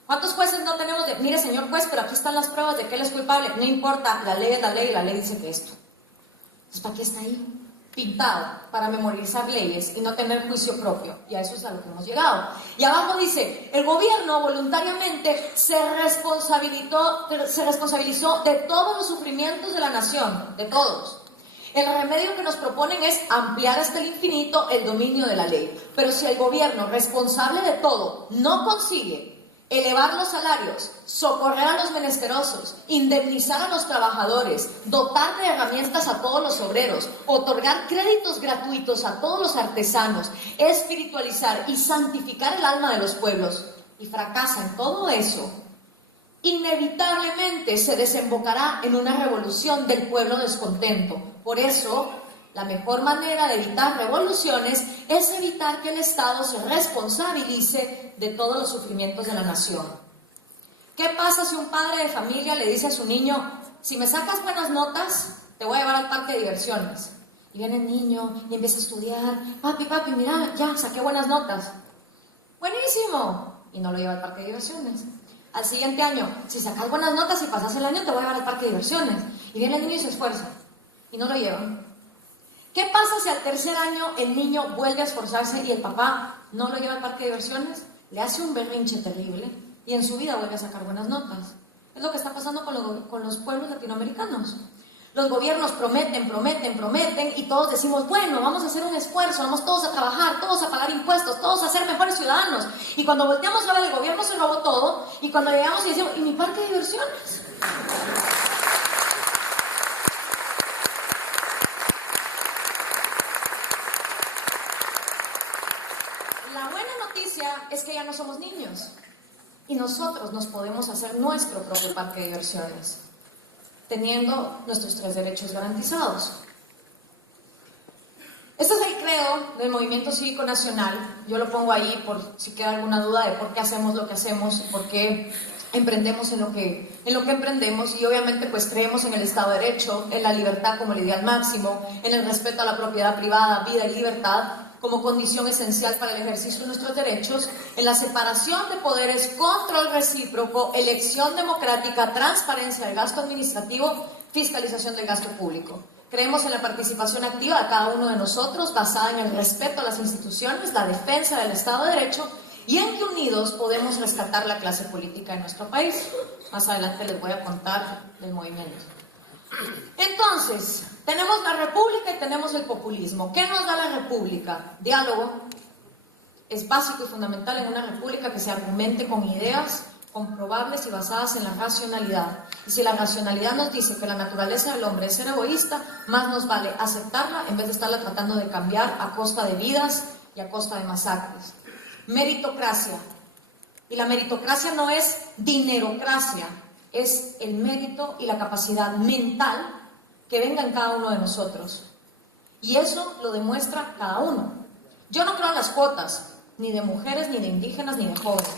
¿Cuántos jueces no tenemos de, mire señor juez, pero aquí están las pruebas de que él es culpable? No importa, la ley es la ley y la ley dice que esto. Entonces, ¿para qué está ahí? Pintado para memorizar leyes y no tener juicio propio. Y a eso es a lo que hemos llegado. Y abajo dice, el gobierno voluntariamente se responsabilizó de todos los sufrimientos de la nación, de todos. El remedio que nos proponen es ampliar hasta el infinito el dominio de la ley. Pero si el gobierno, responsable de todo, no consigue elevar los salarios, socorrer a los menesterosos, indemnizar a los trabajadores, dotar de herramientas a todos los obreros, otorgar créditos gratuitos a todos los artesanos, espiritualizar y santificar el alma de los pueblos, y fracasa en todo eso, inevitablemente se desembocará en una revolución del pueblo descontento. Por eso, la mejor manera de evitar revoluciones es evitar que el Estado se responsabilice de todos los sufrimientos de la nación. ¿Qué pasa si un padre de familia le dice a su niño, si me sacas buenas notas, te voy a llevar al parque de diversiones? Y viene el niño y empieza a estudiar, papi, mira, ya, saqué buenas notas. ¡Buenísimo! Y no lo lleva al parque de diversiones. Al siguiente año, si sacas buenas notas y pasas el año, te voy a llevar al parque de diversiones. Y viene el niño y se esfuerza, y no lo llevan. ¿Qué pasa si al tercer año el niño vuelve a esforzarse y el papá no lo lleva al parque de diversiones? Le hace un berrinche terrible y en su vida vuelve a sacar buenas notas. Es lo que está pasando con los pueblos latinoamericanos. Los gobiernos prometen y todos decimos, bueno, vamos a hacer un esfuerzo, vamos todos a trabajar, todos a pagar impuestos, todos a ser mejores ciudadanos. Y cuando volteamos a ver, el gobierno se robó todo y cuando llegamos y decimos, ¿y mi parque de diversiones? Es que ya no somos niños y nosotros nos podemos hacer nuestro propio parque de diversiones teniendo nuestros 3 derechos garantizados. Este es el credo del Movimiento Cívico Nacional. Yo lo pongo ahí por si queda alguna duda de por qué hacemos lo que hacemos, por qué emprendemos en lo que emprendemos, y obviamente pues creemos en el Estado de Derecho, en la libertad como el ideal máximo, en el respeto a la propiedad privada, vida y libertad como condición esencial para el ejercicio de nuestros derechos, en la separación de poderes, control recíproco, elección democrática, transparencia del gasto administrativo, fiscalización del gasto público. Creemos en la participación activa de cada uno de nosotros, basada en el respeto a las instituciones, la defensa del Estado de Derecho, y en que unidos podemos rescatar la clase política de nuestro país. Más adelante les voy a contar del movimiento. Entonces, tenemos la república y tenemos el populismo. ¿Qué nos da la república? Diálogo. Es básico y fundamental en una república que se argumente con ideas comprobables y basadas en la racionalidad. Y si la racionalidad nos dice que la naturaleza del hombre es ser egoísta, más nos vale aceptarla en vez de estarla tratando de cambiar a costa de vidas y a costa de masacres. Meritocracia. Y la meritocracia no es dinerocracia, es el mérito y la capacidad mental que venga en cada uno de nosotros. Y eso lo demuestra cada uno. Yo no creo en las cuotas, ni de mujeres, ni de indígenas, ni de jóvenes.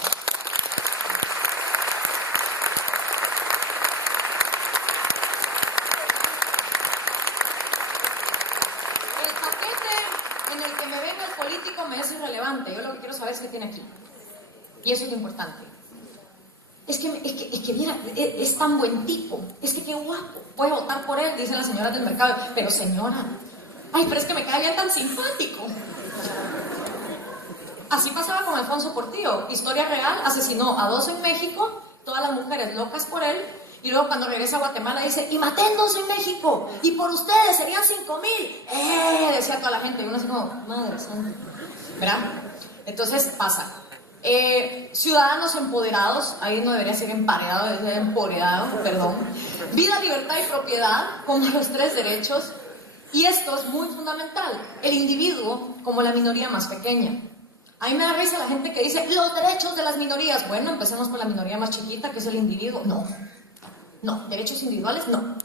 El paquete en el que me venga el político me es irrelevante. Yo lo que quiero saber es qué tiene aquí. Y eso es lo importante. Es que mira, es tan buen tipo, es que qué guapo, voy a votar por él, dicen las señoras del mercado. Pero señora, ay, pero es que me cae bien tan simpático. así pasaba con Alfonso Portillo, historia real, asesinó a 2 en México, todas las mujeres locas por él, y luego cuando regresa a Guatemala dice, y maté en 2 en México, y por ustedes serían 5,000, decía toda la gente, y uno así como, madre santa, ¿verdad? Entonces pasa. Ciudadanos empoderados, ahí no debería ser emparedado, debería ser empoderado, perdón. Vida, libertad y propiedad como los 3 derechos. Y esto es muy fundamental, el individuo como la minoría más pequeña. A mí me da risa la gente que dice, los derechos de las minorías. Bueno, empecemos con la minoría más chiquita, que es el individuo. No, derechos individuales, no.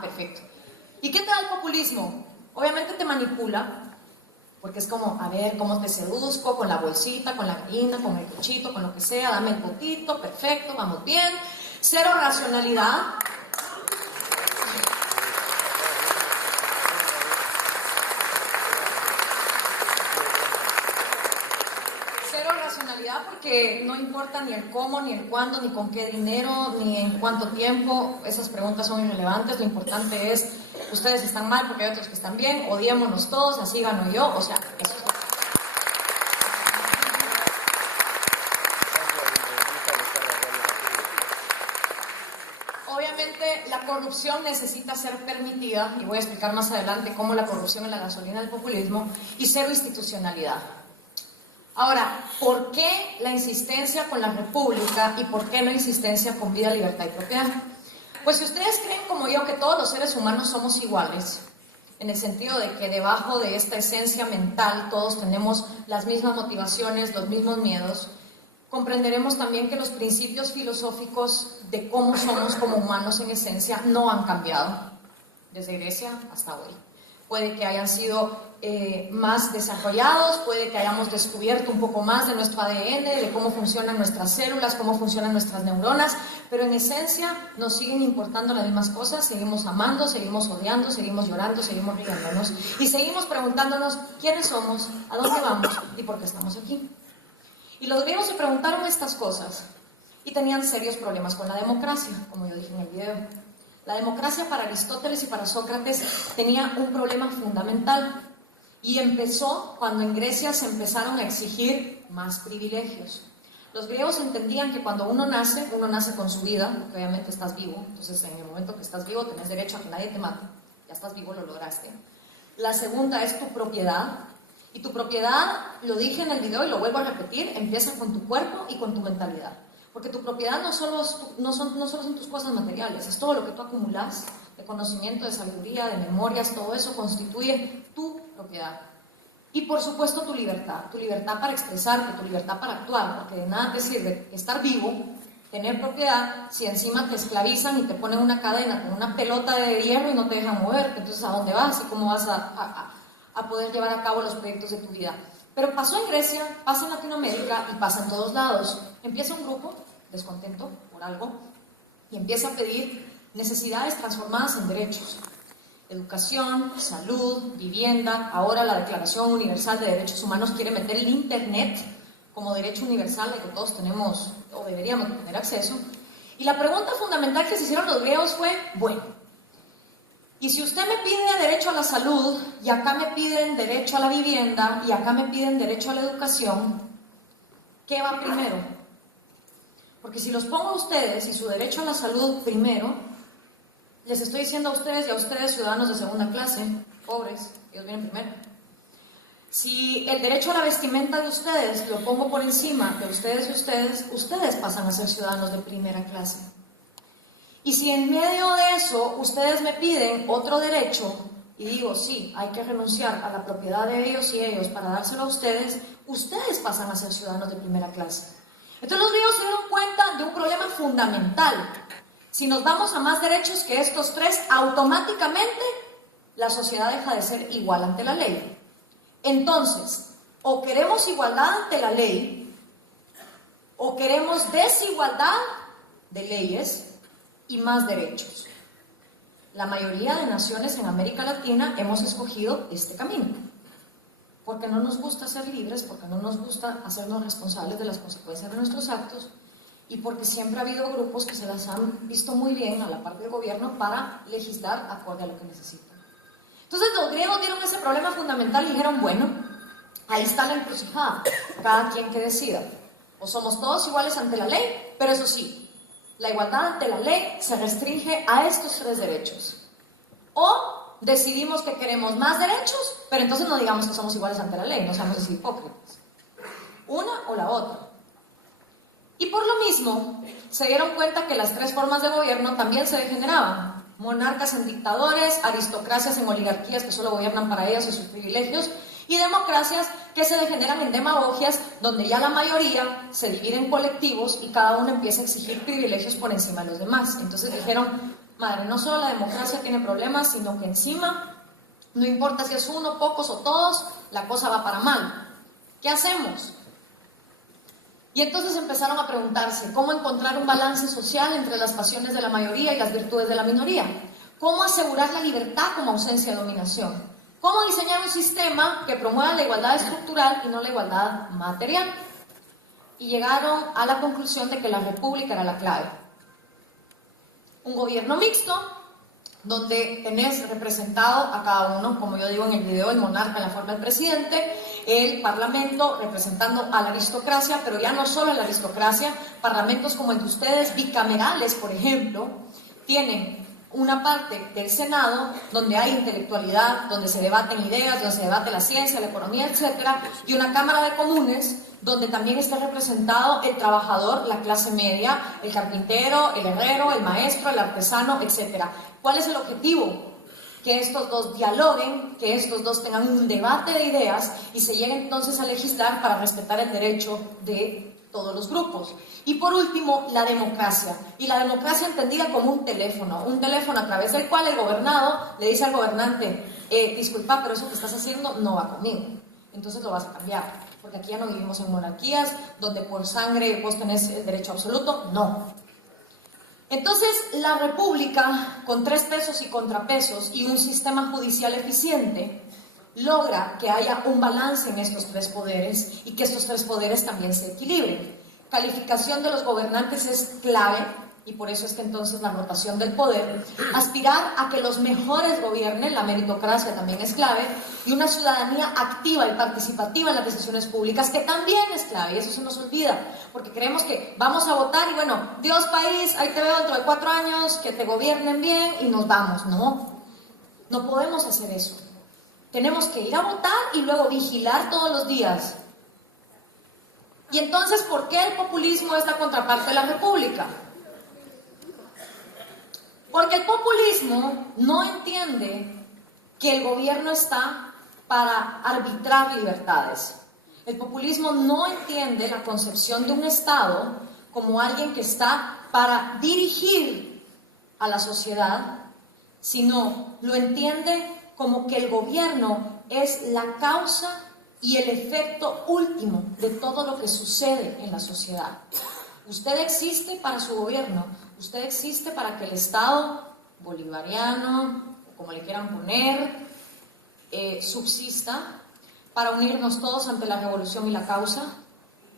Perfecto. ¿Y qué te da el populismo? Obviamente te manipula, porque es como, a ver, ¿cómo te seduzco? Con la bolsita, con la gallina, con el cuchito, con lo que sea, dame el botito, perfecto, vamos bien. Cero racionalidad. Porque no importa ni el cómo, ni el cuándo, ni con qué dinero, ni en cuánto tiempo, esas preguntas son irrelevantes, lo importante es, ustedes están mal porque hay otros que están bien, odiémonos todos, así gano yo, o sea, eso es lo Obviamente la corrupción necesita ser permitida, y voy a explicar más adelante cómo la corrupción es la gasolina del populismo, y cero institucionalidad. Ahora, ¿por qué la insistencia con la república y por qué no insistencia con vida, libertad y propiedad? Pues si ustedes creen como yo que todos los seres humanos somos iguales, en el sentido de que debajo de esta esencia mental todos tenemos las mismas motivaciones, los mismos miedos, comprenderemos también que los principios filosóficos de cómo somos como humanos en esencia no han cambiado desde Grecia hasta hoy. Puede que hayan sido más desarrollados, puede que hayamos descubierto un poco más de nuestro ADN, de cómo funcionan nuestras células, cómo funcionan nuestras neuronas, pero en esencia nos siguen importando las mismas cosas, seguimos amando, seguimos odiando, seguimos llorando, seguimos riéndonos y seguimos preguntándonos quiénes somos, a dónde vamos y por qué estamos aquí. Y los griegos se preguntaron estas cosas y tenían serios problemas con la democracia, como yo dije en el video. La democracia para Aristóteles y para Sócrates tenía un problema fundamental y empezó cuando en Grecia se empezaron a exigir más privilegios. Los griegos entendían que cuando uno nace con su vida, porque obviamente estás vivo, entonces en el momento que estás vivo tenés derecho a que nadie te mate, ya estás vivo, lo lograste. La segunda es tu propiedad, y tu propiedad, lo dije en el video y lo vuelvo a repetir, empieza con tu cuerpo y con tu mentalidad. Porque tu propiedad no solo son tus cosas materiales, es todo lo que tú acumulas de conocimiento, de sabiduría, de memorias, todo eso constituye tu propiedad. Y por supuesto tu libertad para expresarte, tu libertad para actuar, porque de nada te sirve estar vivo, tener propiedad, si encima te esclavizan y te ponen una cadena con una pelota de hierro y no te dejan moverte, entonces ¿a dónde vas y cómo vas a poder llevar a cabo los proyectos de tu vida? Pero pasó en Grecia, pasa en Latinoamérica y pasa en todos lados. Empieza un grupo descontento por algo y empieza a pedir necesidades transformadas en derechos. Educación, salud, vivienda. Ahora la Declaración Universal de Derechos Humanos quiere meter el Internet como derecho universal al que todos tenemos o deberíamos tener acceso. Y la pregunta fundamental que se hicieron los griegos fue, bueno, y si usted me pide derecho a la salud, y acá me piden derecho a la vivienda, y acá me piden derecho a la educación, ¿qué va primero? Porque si los pongo a ustedes y su derecho a la salud primero, les estoy diciendo a ustedes y a ustedes, ciudadanos de segunda clase, pobres, ellos vienen primero. Si el derecho a la vestimenta de ustedes lo pongo por encima de ustedes y ustedes pasan a ser ciudadanos de primera clase. Y si en medio de eso ustedes me piden otro derecho y digo, sí, hay que renunciar a la propiedad de ellos y ellos para dárselo a ustedes pasan a ser ciudadanos de primera clase. Entonces los griegos se dieron cuenta de un problema fundamental. Si nos vamos a más derechos que estos 3, automáticamente la sociedad deja de ser igual ante la ley. Entonces, o queremos igualdad ante la ley, o queremos desigualdad de leyes y más derechos. La mayoría de naciones en América Latina hemos escogido este camino, porque no nos gusta ser libres, porque no nos gusta hacernos responsables de las consecuencias de nuestros actos, y porque siempre ha habido grupos que se las han visto muy bien a la parte del gobierno para legislar acorde a lo que necesitan. Entonces los griegos vieron ese problema fundamental y dijeron, bueno, Ahí está la encrucijada, cada quien que decida. O somos todos iguales ante la ley, pero eso sí, la igualdad ante la ley se restringe a estos 3 derechos. O decidimos que queremos más derechos, pero entonces no digamos que somos iguales ante la ley, no seamos así hipócritas. Una o la otra. Y por lo mismo, se dieron cuenta que las 3 formas de gobierno también se degeneraban. Monarcas en dictadores, aristocracias en oligarquías que solo gobiernan para ellos y sus privilegios, y democracias que se degeneran en demagogias, donde ya la mayoría se divide en colectivos y cada uno empieza a exigir privilegios por encima de los demás. Entonces dijeron, madre, no solo la democracia tiene problemas, sino que encima, no importa si es uno, pocos o todos, la cosa va para mal. ¿Qué hacemos? Y entonces empezaron a preguntarse cómo encontrar un balance social entre las pasiones de la mayoría y las virtudes de la minoría. ¿Cómo asegurar la libertad como ausencia de dominación? ¿Cómo diseñar un sistema que promueva la igualdad estructural y no la igualdad material? Y llegaron a la conclusión de que la república era la clave. Un gobierno mixto, donde tenés representado a cada uno, como yo digo en el video, el monarca en la forma del presidente, el parlamento representando a la aristocracia, pero ya no solo a la aristocracia, parlamentos como el de ustedes, bicamerales, por ejemplo, tienen una parte del Senado donde hay intelectualidad, donde se debaten ideas, donde se debate la ciencia, la economía, etcétera, y una Cámara de Comunes donde también está representado el trabajador, la clase media, el carpintero, el herrero, el maestro, el artesano, etcétera. ¿Cuál es el objetivo? Que estos dos dialoguen, que estos dos tengan un debate de ideas y se llegue entonces a legislar para respetar el derecho de todos los grupos. Y por último, la democracia. Y la democracia entendida como un teléfono a través del cual el gobernado le dice al gobernante, disculpa, pero eso que estás haciendo no va conmigo. Entonces lo vas a cambiar. Porque aquí ya no vivimos en monarquías, donde por sangre vos tenés el derecho absoluto. No. Entonces, la república, con 3 pesos y contrapesos y un sistema judicial eficiente, logra que haya un balance en estos 3 poderes y que estos 3 poderes también se equilibren. Calificación de los gobernantes es clave y por eso es que entonces la rotación del poder, aspirar a que los mejores gobiernen, la meritocracia también es clave, y una ciudadanía activa y participativa en las decisiones públicas, que también es clave, y eso se nos olvida, porque creemos que vamos a votar y bueno, Dios país, ahí te veo dentro de 4 años, que te gobiernen bien y nos vamos. No, no podemos hacer eso. Tenemos que ir a votar y luego vigilar todos los días. Y entonces, ¿por qué el populismo es la contraparte de la república? Porque el populismo no entiende que el gobierno está para arbitrar libertades. El populismo no entiende la concepción de un Estado como alguien que está para dirigir a la sociedad, sino lo entiende como que el gobierno es la causa y el efecto último de todo lo que sucede en la sociedad. Usted existe para su gobierno, usted existe para que el Estado bolivariano, como le quieran poner, subsista, para unirnos todos ante la revolución y la causa.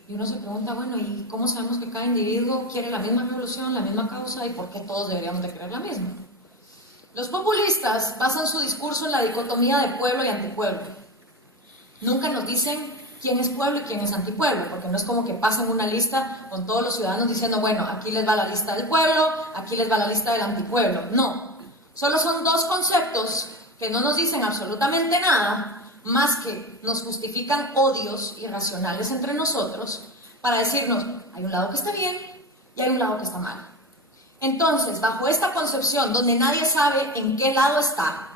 Y uno se pregunta, bueno, ¿y cómo sabemos que cada individuo quiere la misma revolución, la misma causa, y por qué todos deberíamos de querer la misma? Los populistas basan su discurso en la dicotomía de pueblo y antipueblo. Nunca nos dicen quién es pueblo y quién es antipueblo, porque no es como que pasen una lista con todos los ciudadanos diciendo, bueno, aquí les va la lista del pueblo, aquí les va la lista del antipueblo. No, solo son 2 conceptos que no nos dicen absolutamente nada, más que nos justifican odios irracionales entre nosotros para decirnos, hay un lado que está bien y hay un lado que está mal. Entonces, bajo esta concepción donde nadie sabe en qué lado está,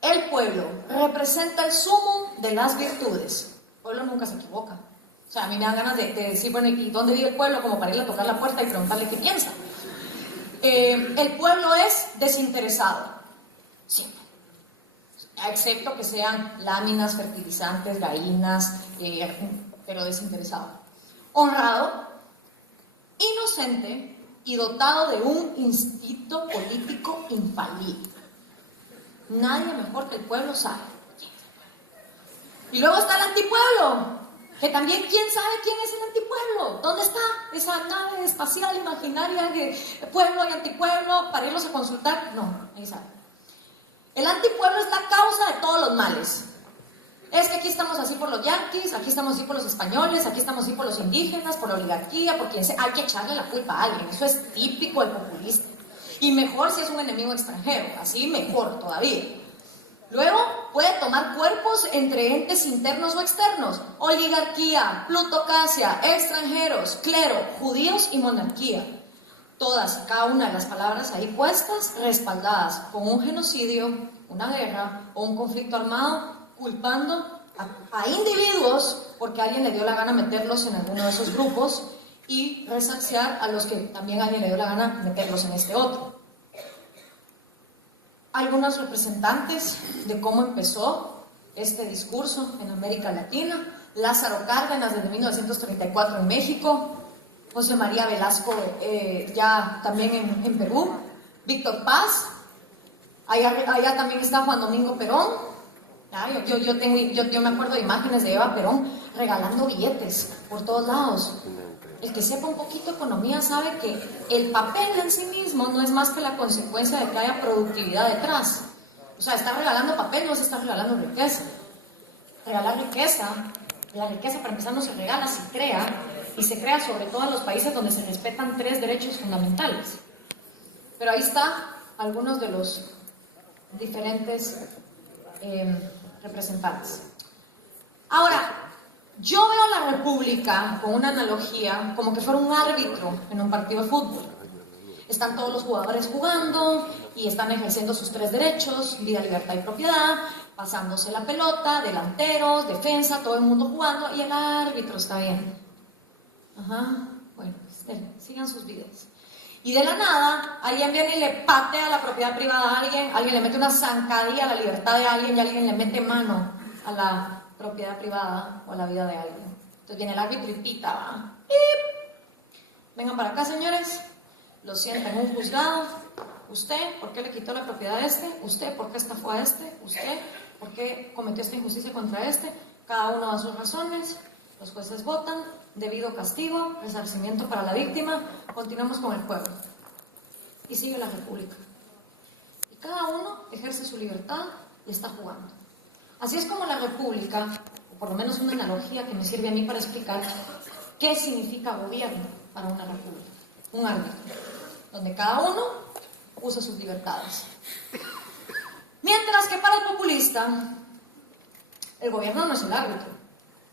el pueblo representa el sumo de las virtudes. El pueblo nunca se equivoca. O sea, a mí me dan ganas de decir, bueno, ¿y dónde vive el pueblo? Como para ir a tocar la puerta y preguntarle qué piensa. El pueblo es desinteresado, siempre. Excepto que sean láminas, fertilizantes, gallinas, pero desinteresado. Honrado, inocente y dotado de un instinto político infalible. Nadie mejor que el pueblo sabe quién es el pueblo. Y luego está el antipueblo, que también quién sabe quién es el antipueblo. ¿Dónde está esa nave espacial imaginaria de pueblo y antipueblo para irlos a consultar? No, ahí sabe. El antipueblo es la causa de todos los males. Es que aquí estamos así por por los yanquis, aquí estamos así por los españoles, aquí estamos así por los indígenas, por la oligarquía, por quien sea. Hay que echarle la culpa a alguien, eso es típico del populista. Y mejor si es un enemigo extranjero, así mejor todavía. Luego puede tomar cuerpos entre entes internos o externos, oligarquía, plutocracia, extranjeros, clero, judíos y monarquía. Todas, cada una de las palabras ahí puestas, respaldadas con un genocidio, una guerra o un conflicto armado, culpando a individuos porque alguien le dio la gana meterlos en alguno de esos grupos y resaciar a los que también alguien le dio la gana meterlos en este otro. Algunos representantes de cómo empezó este discurso en América Latina: Lázaro Cárdenas desde 1934 en México, José María Velasco ya también en Perú, Víctor Paz, allá también está Juan Domingo Perón. Yo me acuerdo de imágenes de Eva Perón regalando billetes por todos lados. El que sepa un poquito de economía sabe que el papel en sí mismo no es más que la consecuencia de que haya productividad detrás. O sea, estar regalando papel no se está regalando riqueza. Regalar riqueza, la riqueza para empezar no se regala, se crea, y se crea sobre todo en los países donde se respetan 3 derechos fundamentales. Pero ahí está algunos de los diferentes representantes. Ahora, yo veo a la República con una analogía como que fuera un árbitro en un partido de fútbol. Están todos los jugadores jugando y están ejerciendo sus 3 derechos: vida, libertad y propiedad, pasándose la pelota, delanteros, defensa, todo el mundo jugando, y el árbitro está bien. Bueno, sigan sus videos. Y de la nada, alguien viene y le patea la propiedad privada a alguien le mete una zancadilla a la libertad de alguien y alguien le mete mano a la propiedad privada o a la vida de alguien. Entonces viene el árbitro y pita, ¿va? ¡Pip! Vengan para acá, señores. Lo sientan en un juzgado. Usted, ¿por qué le quitó la propiedad a este? Usted, ¿por qué estafó a este? Usted, ¿por qué cometió esta injusticia contra este? Cada uno da sus razones. Los jueces votan, debido castigo, resarcimiento para la víctima. Continuamos con el juego. Y sigue la República. Y cada uno ejerce su libertad y está jugando. Así es como la República, o por lo menos una analogía que me sirve a mí para explicar qué significa gobierno para una república. Un árbitro, donde cada uno usa sus libertades. Mientras que para el populista, el gobierno no es el árbitro.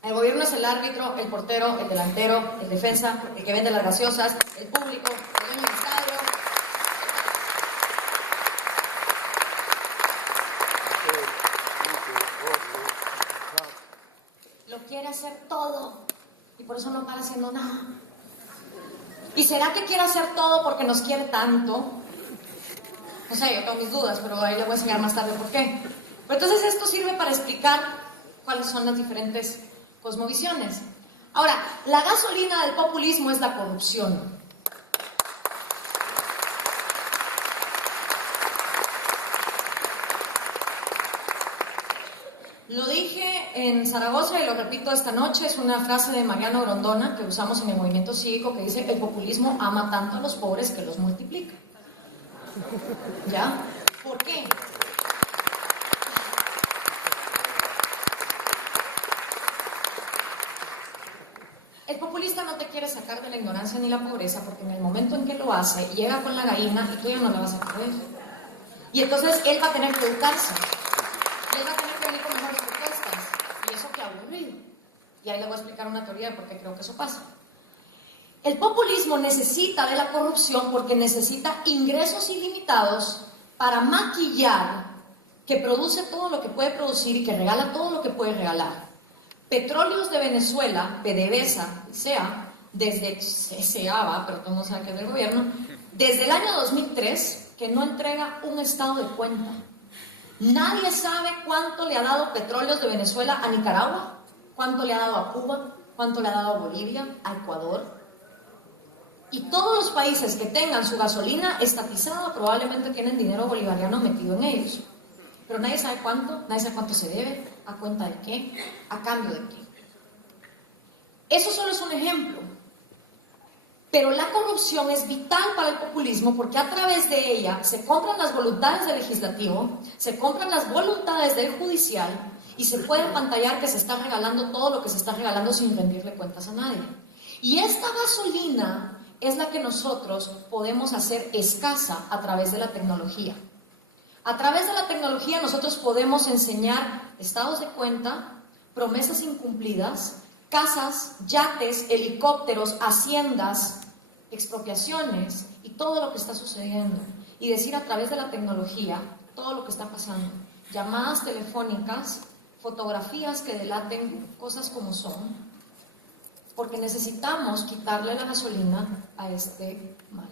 El gobierno es el árbitro, el portero, el delantero, el defensa, el que vende las gaseosas, el público, el dueño del estadio. Lo quiere hacer todo y por eso no para haciendo nada. ¿Y será que quiere hacer todo porque nos quiere tanto? No sé, yo tengo mis dudas, pero ahí le voy a enseñar más tarde por qué. Pero entonces esto sirve para explicar cuáles son las diferentes cosmovisiones. Ahora, la gasolina del populismo es la corrupción. Lo dije en Zaragoza y lo repito esta noche, es una frase de Mariano Grondona que usamos en el movimiento cívico que dice: el populismo ama tanto a los pobres que los multiplica. ¿Ya? ¿Por qué? El populista no te quiere sacar de la ignorancia ni la pobreza, porque en el momento en que lo hace, llega con la gallina y tú ya no la vas a sacar de eso. Y entonces él va a tener que educarse. Y él va a tener que venir con mejores propuestas. Y eso qué aburrido. Y ahí le voy a explicar una teoría de por qué creo que eso pasa. El populismo necesita de la corrupción porque necesita ingresos ilimitados para maquillar que produce todo lo que puede producir y que regala todo lo que puede regalar. Petróleos de Venezuela, PDVSA, desde CSA, pero todo no sabe que es del gobierno, desde el año 2003 que no entrega un estado de cuenta. Nadie sabe cuánto le ha dado Petróleos de Venezuela a Nicaragua, cuánto le ha dado a Cuba, cuánto le ha dado a Bolivia, a Ecuador. Y todos los países que tengan su gasolina estatizada probablemente tienen dinero bolivariano metido en ellos. Pero nadie sabe cuánto se debe, a cuenta de qué, a cambio de qué. Eso solo es un ejemplo. Pero la corrupción es vital para el populismo porque a través de ella se compran las voluntades del legislativo, se compran las voluntades del judicial Y se puede pantallar que se está regalando todo lo que se está regalando sin rendirle cuentas a nadie. Y esta gasolina es la que nosotros podemos hacer escasa a través de la tecnología. A través de la tecnología nosotros podemos enseñar estados de cuenta, promesas incumplidas, casas, yates, helicópteros, haciendas, expropiaciones y todo lo que está sucediendo. Y decir a través de la tecnología todo lo que está pasando. Llamadas telefónicas, fotografías que delaten cosas como son, porque necesitamos quitarle la gasolina a este mal.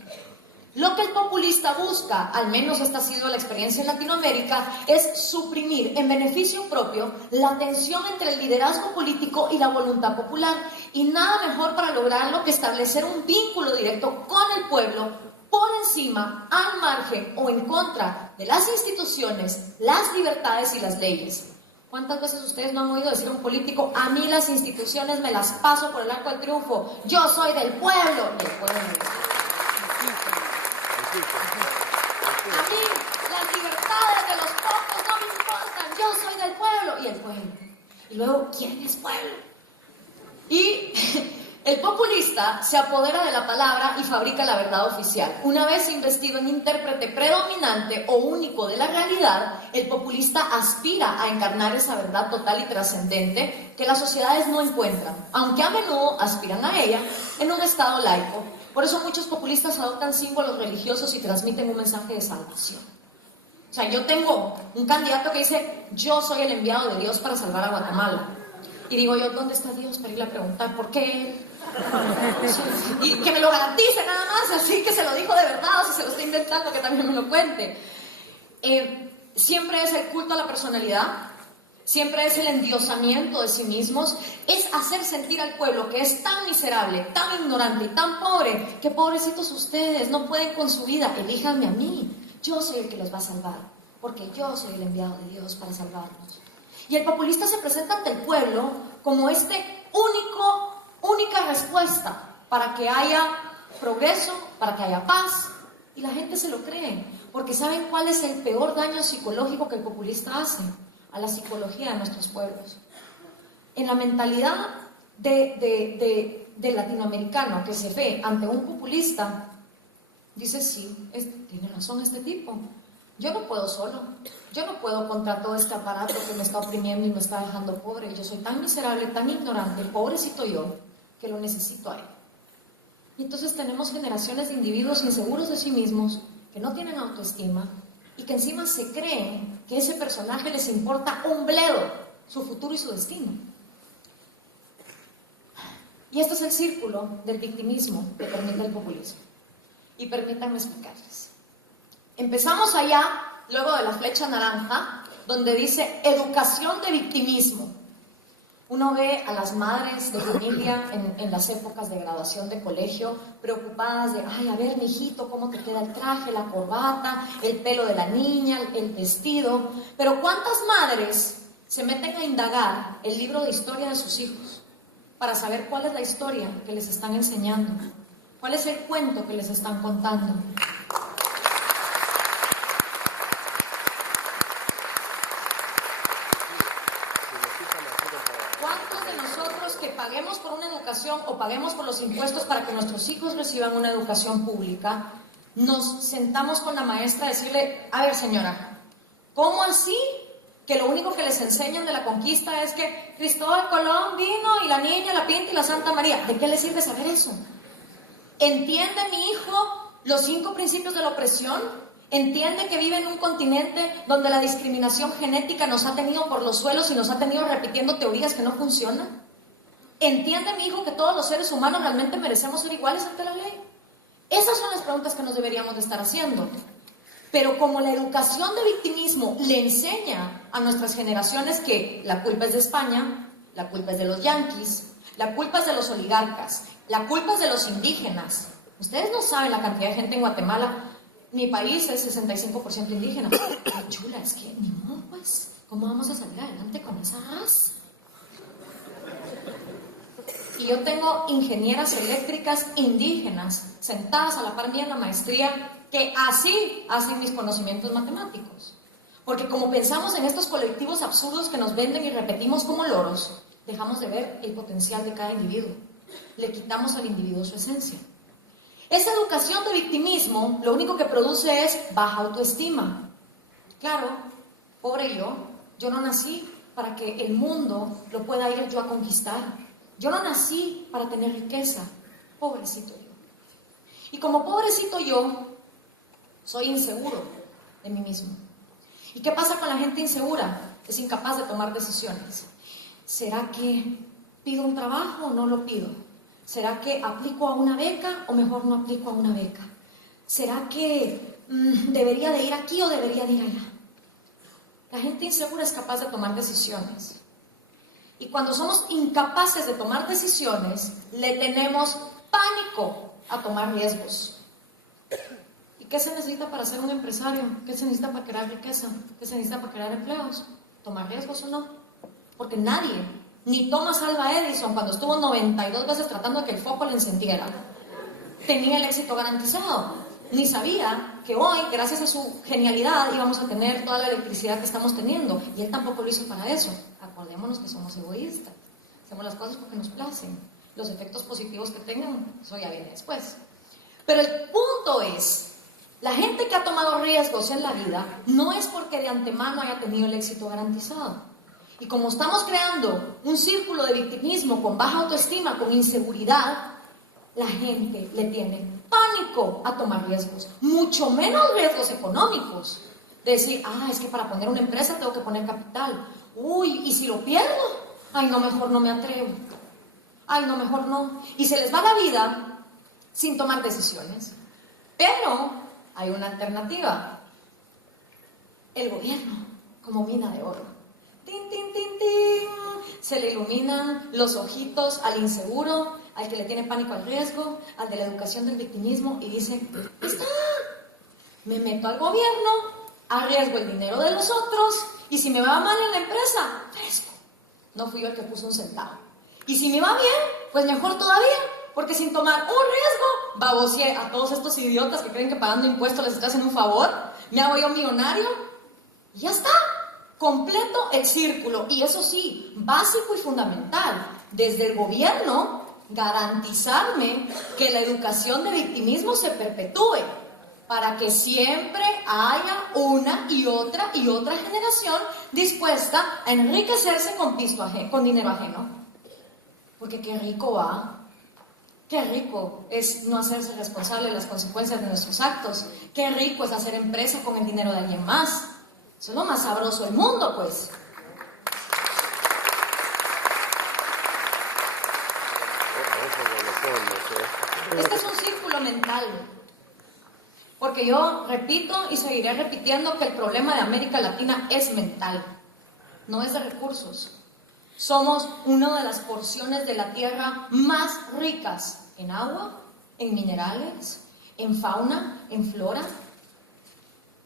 Lo que el populista busca, al menos esta ha sido la experiencia en Latinoamérica, es suprimir en beneficio propio la tensión entre el liderazgo político y la voluntad popular. Y nada mejor para lograrlo que establecer un vínculo directo con el pueblo, por encima, al margen o en contra de las instituciones, las libertades y las leyes. ¿Cuántas veces ustedes no han oído decir a un político: a mí las instituciones me las paso por el arco del triunfo, yo soy del pueblo? Y el pueblo no dice. A mí las libertades de los pocos no me importan, yo soy del pueblo. Y el pueblo. Y luego, ¿quién es pueblo? Y el populista se apodera de la palabra y fabrica la verdad oficial. Una vez investido en intérprete predominante o único de la realidad, el populista aspira a encarnar esa verdad total y trascendente que las sociedades no encuentran, aunque a menudo aspiran a ella en un estado laico. Por eso muchos populistas adoptan símbolos religiosos y transmiten un mensaje de salvación. O sea, yo tengo un candidato que dice: yo soy el enviado de Dios para salvar a Guatemala. Y digo yo: ¿dónde está Dios? Para irle a preguntar por qué él. Y que me lo garantice nada más, así que se lo dijo de verdad, o si se lo está inventando, que también me lo cuente. Siempre es el culto a la personalidad, siempre es el endiosamiento de sí mismos, es hacer sentir al pueblo que es tan miserable, tan ignorante y tan pobre, que pobrecitos ustedes, no pueden con su vida, elíjanme a mí, yo soy el que los va a salvar, porque yo soy el enviado de Dios para salvarnos. Y el populista se presenta ante el pueblo como única respuesta para que haya progreso, para que haya paz, y la gente se lo cree, porque ¿saben cuál es el peor daño psicológico que el populista hace? A la psicología de nuestros pueblos. En la mentalidad de latinoamericano que se ve ante un populista, dice: sí, tiene razón este tipo, yo no puedo solo, yo no puedo contra todo este aparato que me está oprimiendo y me está dejando pobre, yo soy tan miserable, tan ignorante, pobrecito yo, que lo necesito a él. Y entonces tenemos generaciones de individuos inseguros de sí mismos, que no tienen autoestima y que encima se creen que ese personaje les importa un bledo su futuro y su destino. Y este es el círculo del victimismo que permite el populismo. Y permítanme explicarles. Empezamos allá, luego de la flecha naranja, donde dice educación de victimismo. Uno ve a las madres de familia en las épocas de graduación de colegio preocupadas de: ay, a ver, mijito, cómo te queda el traje, la corbata, el pelo de la niña, el vestido. Pero ¿cuántas madres se meten a indagar el libro de historia de sus hijos para saber cuál es la historia que les están enseñando? ¿Cuál es el cuento que les están contando? Paguemos por una educación o paguemos por los impuestos para que nuestros hijos reciban una educación pública, nos sentamos con la maestra a decirle: a ver, señora, ¿cómo así que lo único que les enseñan de la conquista es que Cristóbal Colón vino y la Niña, la Pinta y la Santa María? ¿De qué le sirve saber eso? ¿Entiende mi hijo los 5 principios de la opresión? ¿Entiende que vive en un continente donde la discriminación genética nos ha tenido por los suelos y nos ha tenido repitiendo teorías que no funcionan? ¿Entiende mi hijo que todos los seres humanos realmente merecemos ser iguales ante la ley? Esas son las preguntas que nos deberíamos de estar haciendo. Pero como la educación de victimismo le enseña a nuestras generaciones que la culpa es de España, la culpa es de los yanquis, la culpa es de los oligarcas, la culpa es de los indígenas. Ustedes no saben la cantidad de gente en Guatemala. Mi país es 65% indígena. Ay, chula, es que ni modo, pues, ¿cómo vamos a salir adelante con esa raza? Y yo tengo ingenieras eléctricas indígenas sentadas a la par mía en la maestría que así hacen mis conocimientos matemáticos. Porque como pensamos en estos colectivos absurdos que nos venden y repetimos como loros, dejamos de ver el potencial de cada individuo. Le quitamos al individuo su esencia. Esa educación de victimismo lo único que produce es baja autoestima. Claro, pobre yo no nací para que el mundo lo pueda ir yo a conquistar. Yo no nací para tener riqueza. Pobrecito yo. Y como pobrecito yo, soy inseguro de mí mismo. ¿Y qué pasa con la gente insegura? Es incapaz de tomar decisiones. ¿Será que pido un trabajo o no lo pido? ¿Será que aplico a una beca o mejor no aplico a una beca? ¿Será que debería de ir aquí o debería de ir allá? La gente insegura es capaz de tomar decisiones. Y cuando somos incapaces de tomar decisiones, le tenemos pánico a tomar riesgos. ¿Y qué se necesita para ser un empresario? ¿Qué se necesita para crear riqueza? ¿Qué se necesita para crear empleos? ¿Tomar riesgos o no? Porque nadie, ni Thomas Alva Edison, cuando estuvo 92 veces tratando de que el foco le encendiera, tenía el éxito garantizado. Ni sabía que hoy, gracias a su genialidad, íbamos a tener toda la electricidad que estamos teniendo. Y él tampoco lo hizo para eso. Acordémonos que somos egoístas. Hacemos las cosas porque nos placen. Los efectos positivos que tengan, eso ya viene después. Pero el punto es, la gente que ha tomado riesgos en la vida no es porque de antemano haya tenido el éxito garantizado. Y como estamos creando un círculo de victimismo con baja autoestima, con inseguridad, la gente le tiene pánico a tomar riesgos, mucho menos riesgos económicos. De decir, es que para poner una empresa tengo que poner capital. Uy, ¿y si lo pierdo? Ay, no, mejor no me atrevo. Ay, no, mejor no. Y se les va la vida sin tomar decisiones. Pero hay una alternativa. El gobierno, como mina de oro. ¡Tin, tin, tin, tin! Se le iluminan los ojitos al inseguro, al que le tiene pánico al riesgo, al de la educación del victimismo, y dice, está, me meto al gobierno, arriesgo el dinero de los otros, y si me va mal en la empresa, fresco. No fui yo el que puso un centavo. Y si me va bien, pues mejor todavía, porque sin tomar un riesgo, baboseé a todos estos idiotas que creen que pagando impuestos les está haciendo un favor, me hago yo millonario, y ya está. Completo el círculo. Y eso sí, básico y fundamental, desde el gobierno, garantizarme que la educación de victimismo se perpetúe, para que siempre haya una y otra generación dispuesta a enriquecerse con dinero ajeno. Porque qué rico va, qué rico es no hacerse responsable de las consecuencias de nuestros actos, qué rico es hacer empresa con el dinero de alguien más. Eso es lo más sabroso del mundo, pues. Este es un círculo mental. Porque yo repito y seguiré repitiendo que el problema de América Latina es mental, no es de recursos. Somos una de las porciones de la tierra más ricas en agua, en minerales, en fauna, en flora.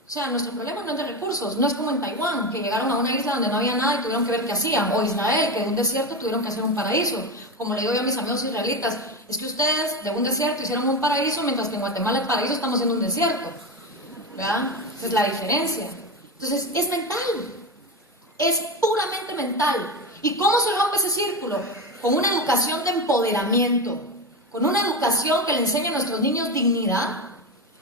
O sea, nuestro problema no es de recursos, no es como en Taiwán, que llegaron a una isla donde no había nada y tuvieron que ver qué hacían, o Israel, que de un desierto tuvieron que hacer un paraíso. Como le digo yo a mis amigos israelitas, es que ustedes de un desierto hicieron un paraíso, mientras que en Guatemala el paraíso estamos haciendo un desierto, ¿verdad? Esa es la diferencia. Entonces, es mental, es puramente mental. ¿Y cómo se rompe ese círculo? Con una educación de empoderamiento, con una educación que le enseñe a nuestros niños dignidad,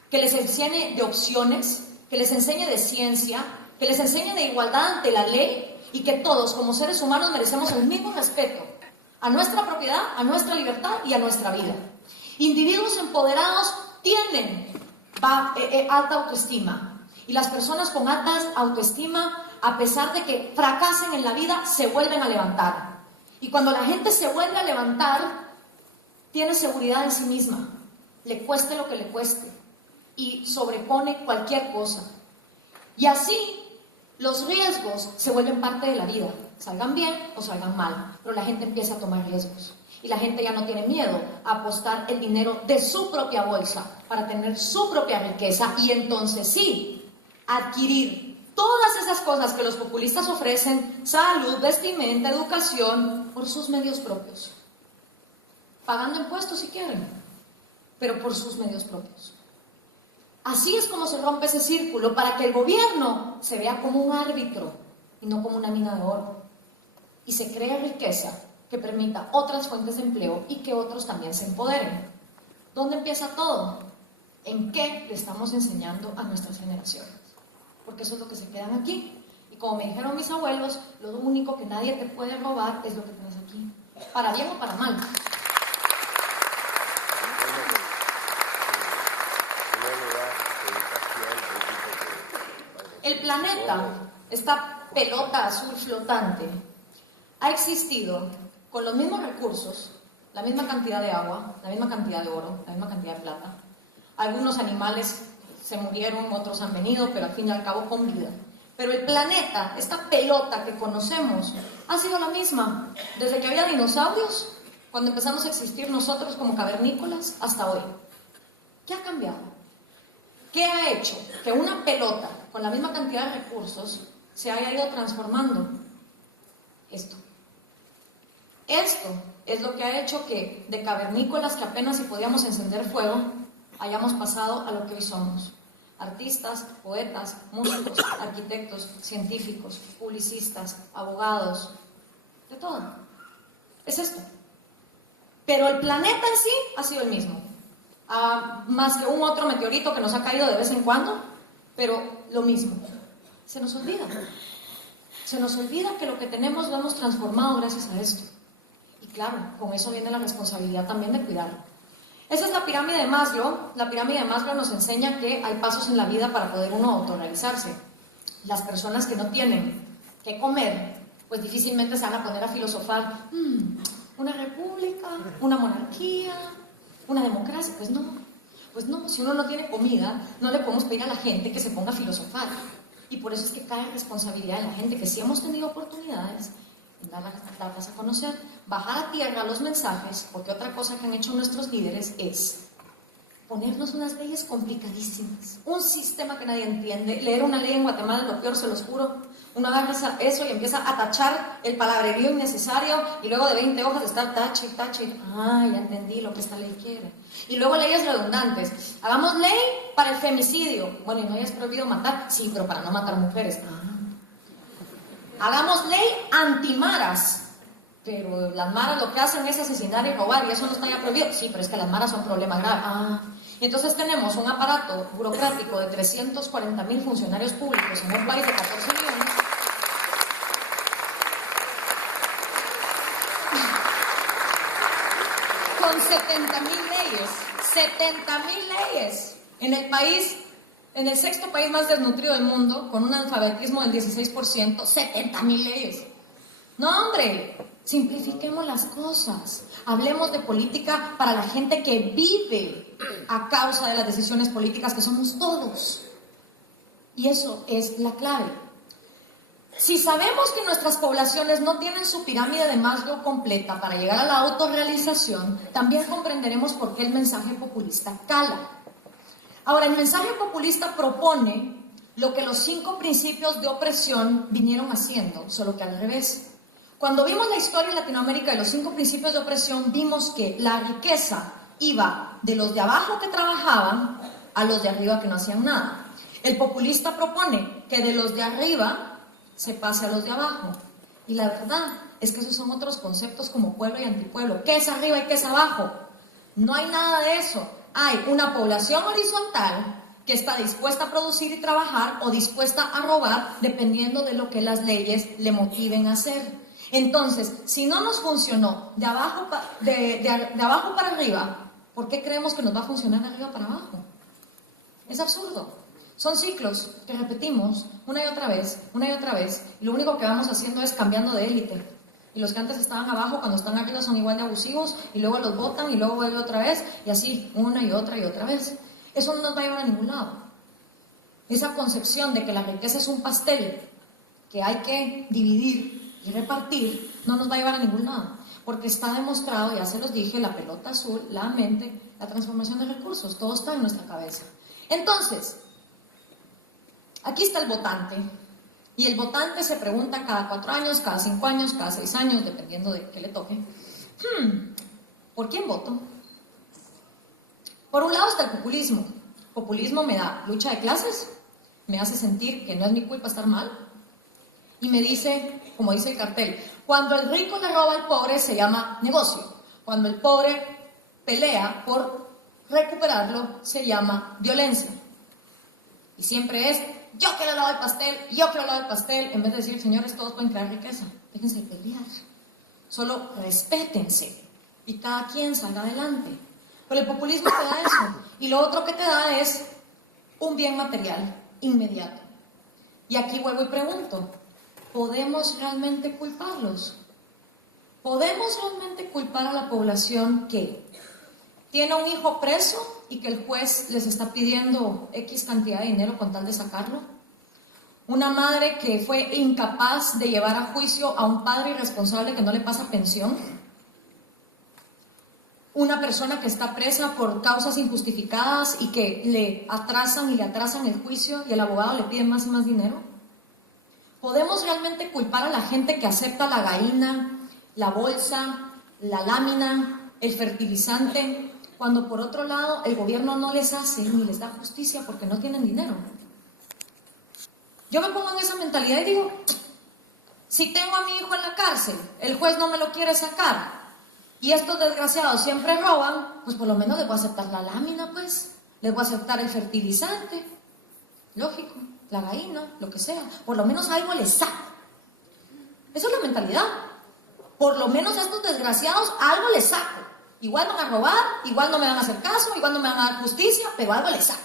que les enseñe de opciones, que les enseñe de ciencia, que les enseñe de igualdad ante la ley y que todos como seres humanos merecemos el mismo respeto a nuestra propiedad, a nuestra libertad y a nuestra vida. Individuos empoderados tienen alta autoestima y las personas con alta autoestima, a pesar de que fracasen en la vida, se vuelven a levantar. Y cuando la gente se vuelve a levantar, tiene seguridad en sí misma, le cueste lo que le cueste, y sobrepone cualquier cosa. Y así los riesgos se vuelven parte de la vida, salgan bien o salgan mal, pero la gente empieza a tomar riesgos y la gente ya no tiene miedo a apostar el dinero de su propia bolsa para tener su propia riqueza y entonces sí, adquirir todas esas cosas que los populistas ofrecen, salud, vestimenta, educación, por sus medios propios, pagando impuestos si quieren, pero por sus medios propios. Así es como se rompe ese círculo, para que el gobierno se vea como un árbitro y no como una mina de oro. Y se cree riqueza que permita otras fuentes de empleo y que otros también se empoderen. ¿Dónde empieza todo? ¿En qué le estamos enseñando a nuestras generaciones? Porque eso es lo que se quedan aquí. Y como me dijeron mis abuelos, lo único que nadie te puede robar es lo que tienes aquí. Para bien o para mal. El planeta, esta pelota azul flotante, ha existido con los mismos recursos, la misma cantidad de agua, la misma cantidad de oro, la misma cantidad de plata. Algunos animales se murieron, otros han venido, pero al fin y al cabo con vida. Pero el planeta, esta pelota que conocemos, ha sido la misma desde que había dinosaurios, cuando empezamos a existir nosotros como cavernícolas, hasta hoy. ¿Qué ha cambiado? ¿Qué ha hecho que una pelota con la misma cantidad de recursos se haya ido transformando? Esto es lo que ha hecho que de cavernícolas que apenas si podíamos encender fuego, hayamos pasado a lo que hoy somos. Artistas, poetas, músicos, arquitectos, científicos, publicistas, abogados, de todo. Es esto. Pero el planeta en sí ha sido el mismo. Más que un otro meteorito que nos ha caído de vez en cuando, pero lo mismo. Se nos olvida. Se nos olvida que lo que tenemos lo hemos transformado gracias a esto. Y claro, con eso viene la responsabilidad también de cuidarlo. Esa es la pirámide de Maslow. La pirámide de Maslow nos enseña que hay pasos en la vida para poder uno autorrealizarse. Las personas que no tienen que comer, pues difícilmente se van a poner a filosofar. ¿Una república? ¿Una monarquía? ¿Una democracia? Pues no, si uno no tiene comida, no le podemos pedir a la gente que se ponga a filosofar. Y por eso es que cae responsabilidad en la gente que sí hemos tenido oportunidades en darlas a conocer, bajar a tierra los mensajes, porque otra cosa que han hecho nuestros líderes es ponernos unas leyes complicadísimas, un sistema que nadie entiende. Leer una ley en Guatemala es lo peor, se los juro. Uno agarra eso y empieza a tachar el palabrerío innecesario y luego de 20 hojas está tache. Ya entendí lo que esta ley quiere. Y luego leyes redundantes. Hagamos ley para el femicidio. Bueno, y no hayas prohibido matar. Sí, pero para no matar mujeres. Hagamos ley antimaras. Pero las maras lo que hacen es asesinar y robar y eso no está ya prohibido. Sí, pero es que las maras son un problema grave. Y entonces tenemos un aparato burocrático de 340,000 funcionarios públicos en un país de 14 millones. Con 70,000 leyes. 70,000 leyes. En el país, en el sexto país más desnutrido del mundo, con un analfabetismo del 16%, 70,000 leyes. No, hombre, simplifiquemos las cosas. Hablemos de política para la gente que vive a causa de las decisiones políticas, que somos todos. Y eso es la clave. Si sabemos que nuestras poblaciones no tienen su pirámide de Maslow completa para llegar a la autorrealización, también comprenderemos por qué el mensaje populista cala. Ahora, el mensaje populista propone lo que los 5 principios de opresión vinieron haciendo, solo que al revés. Cuando vimos la historia en Latinoamérica de los 5 principios de opresión, vimos que la riqueza iba de los de abajo que trabajaban a los de arriba que no hacían nada. El populista propone que de los de arriba se pase a los de abajo. Y la verdad es que esos son otros conceptos como pueblo y antipueblo. ¿Qué es arriba y qué es abajo? No hay nada de eso. Hay una población horizontal que está dispuesta a producir y trabajar o dispuesta a robar dependiendo de lo que las leyes le motiven a hacer. Entonces, si no nos funcionó de abajo para arriba, ¿por qué creemos que nos va a funcionar de arriba para abajo? Es absurdo. Son ciclos que repetimos una y otra vez, y lo único que vamos haciendo es cambiando de élite. Y los que antes estaban abajo, cuando están arriba son igual de abusivos, y luego los botan, y luego vuelve otra vez, y así, una y otra vez. Eso no nos va a llevar a ningún lado. Esa concepción de que la riqueza es un pastel que hay que dividir y repartir, no nos va a llevar a ningún lado, porque está demostrado, ya se los dije, la pelota azul, la mente, la transformación de recursos, todo está en nuestra cabeza. Entonces, aquí está el votante, y el votante se pregunta cada 4 años, cada 5 años, cada 6 años, dependiendo de qué le toque, ¿por quién voto? Por un lado está el populismo. Populismo me da lucha de clases, me hace sentir que no es mi culpa estar mal, y me dice, como dice el cartel, cuando el rico le roba al pobre se llama negocio, cuando el pobre pelea por recuperarlo se llama violencia. Y siempre es, yo quiero el lado del pastel, yo quiero el lado del pastel, en vez de decir, señores, todos pueden crear riqueza, déjense de pelear, solo respétense y cada quien salga adelante. Pero el populismo te da eso, y lo otro que te da es un bien material inmediato. Y aquí vuelvo y pregunto, ¿podemos realmente culparlos? ¿Podemos realmente culpar a la población que tiene un hijo preso y que el juez les está pidiendo X cantidad de dinero con tal de sacarlo? Una madre que fue incapaz de llevar a juicio a un padre irresponsable que no le pasa pensión. Una persona que está presa por causas injustificadas y que le atrasan el juicio y el abogado le pide más y más dinero. ¿Podemos realmente culpar a la gente que acepta la gallina, la bolsa, la lámina, el fertilizante, cuando por otro lado el gobierno no les hace ni les da justicia porque no tienen dinero? Yo me pongo en esa mentalidad y digo, si tengo a mi hijo en la cárcel, el juez no me lo quiere sacar y estos desgraciados siempre roban, pues por lo menos les voy a aceptar la lámina, pues, les voy a aceptar el fertilizante, lógico, la gallina, lo que sea, por lo menos algo les saco. Esa es la mentalidad. Por lo menos a estos desgraciados algo les saco. Igual van a robar, igual no me van a hacer caso, igual no me van a dar justicia, pero algo les saco.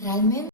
Realmente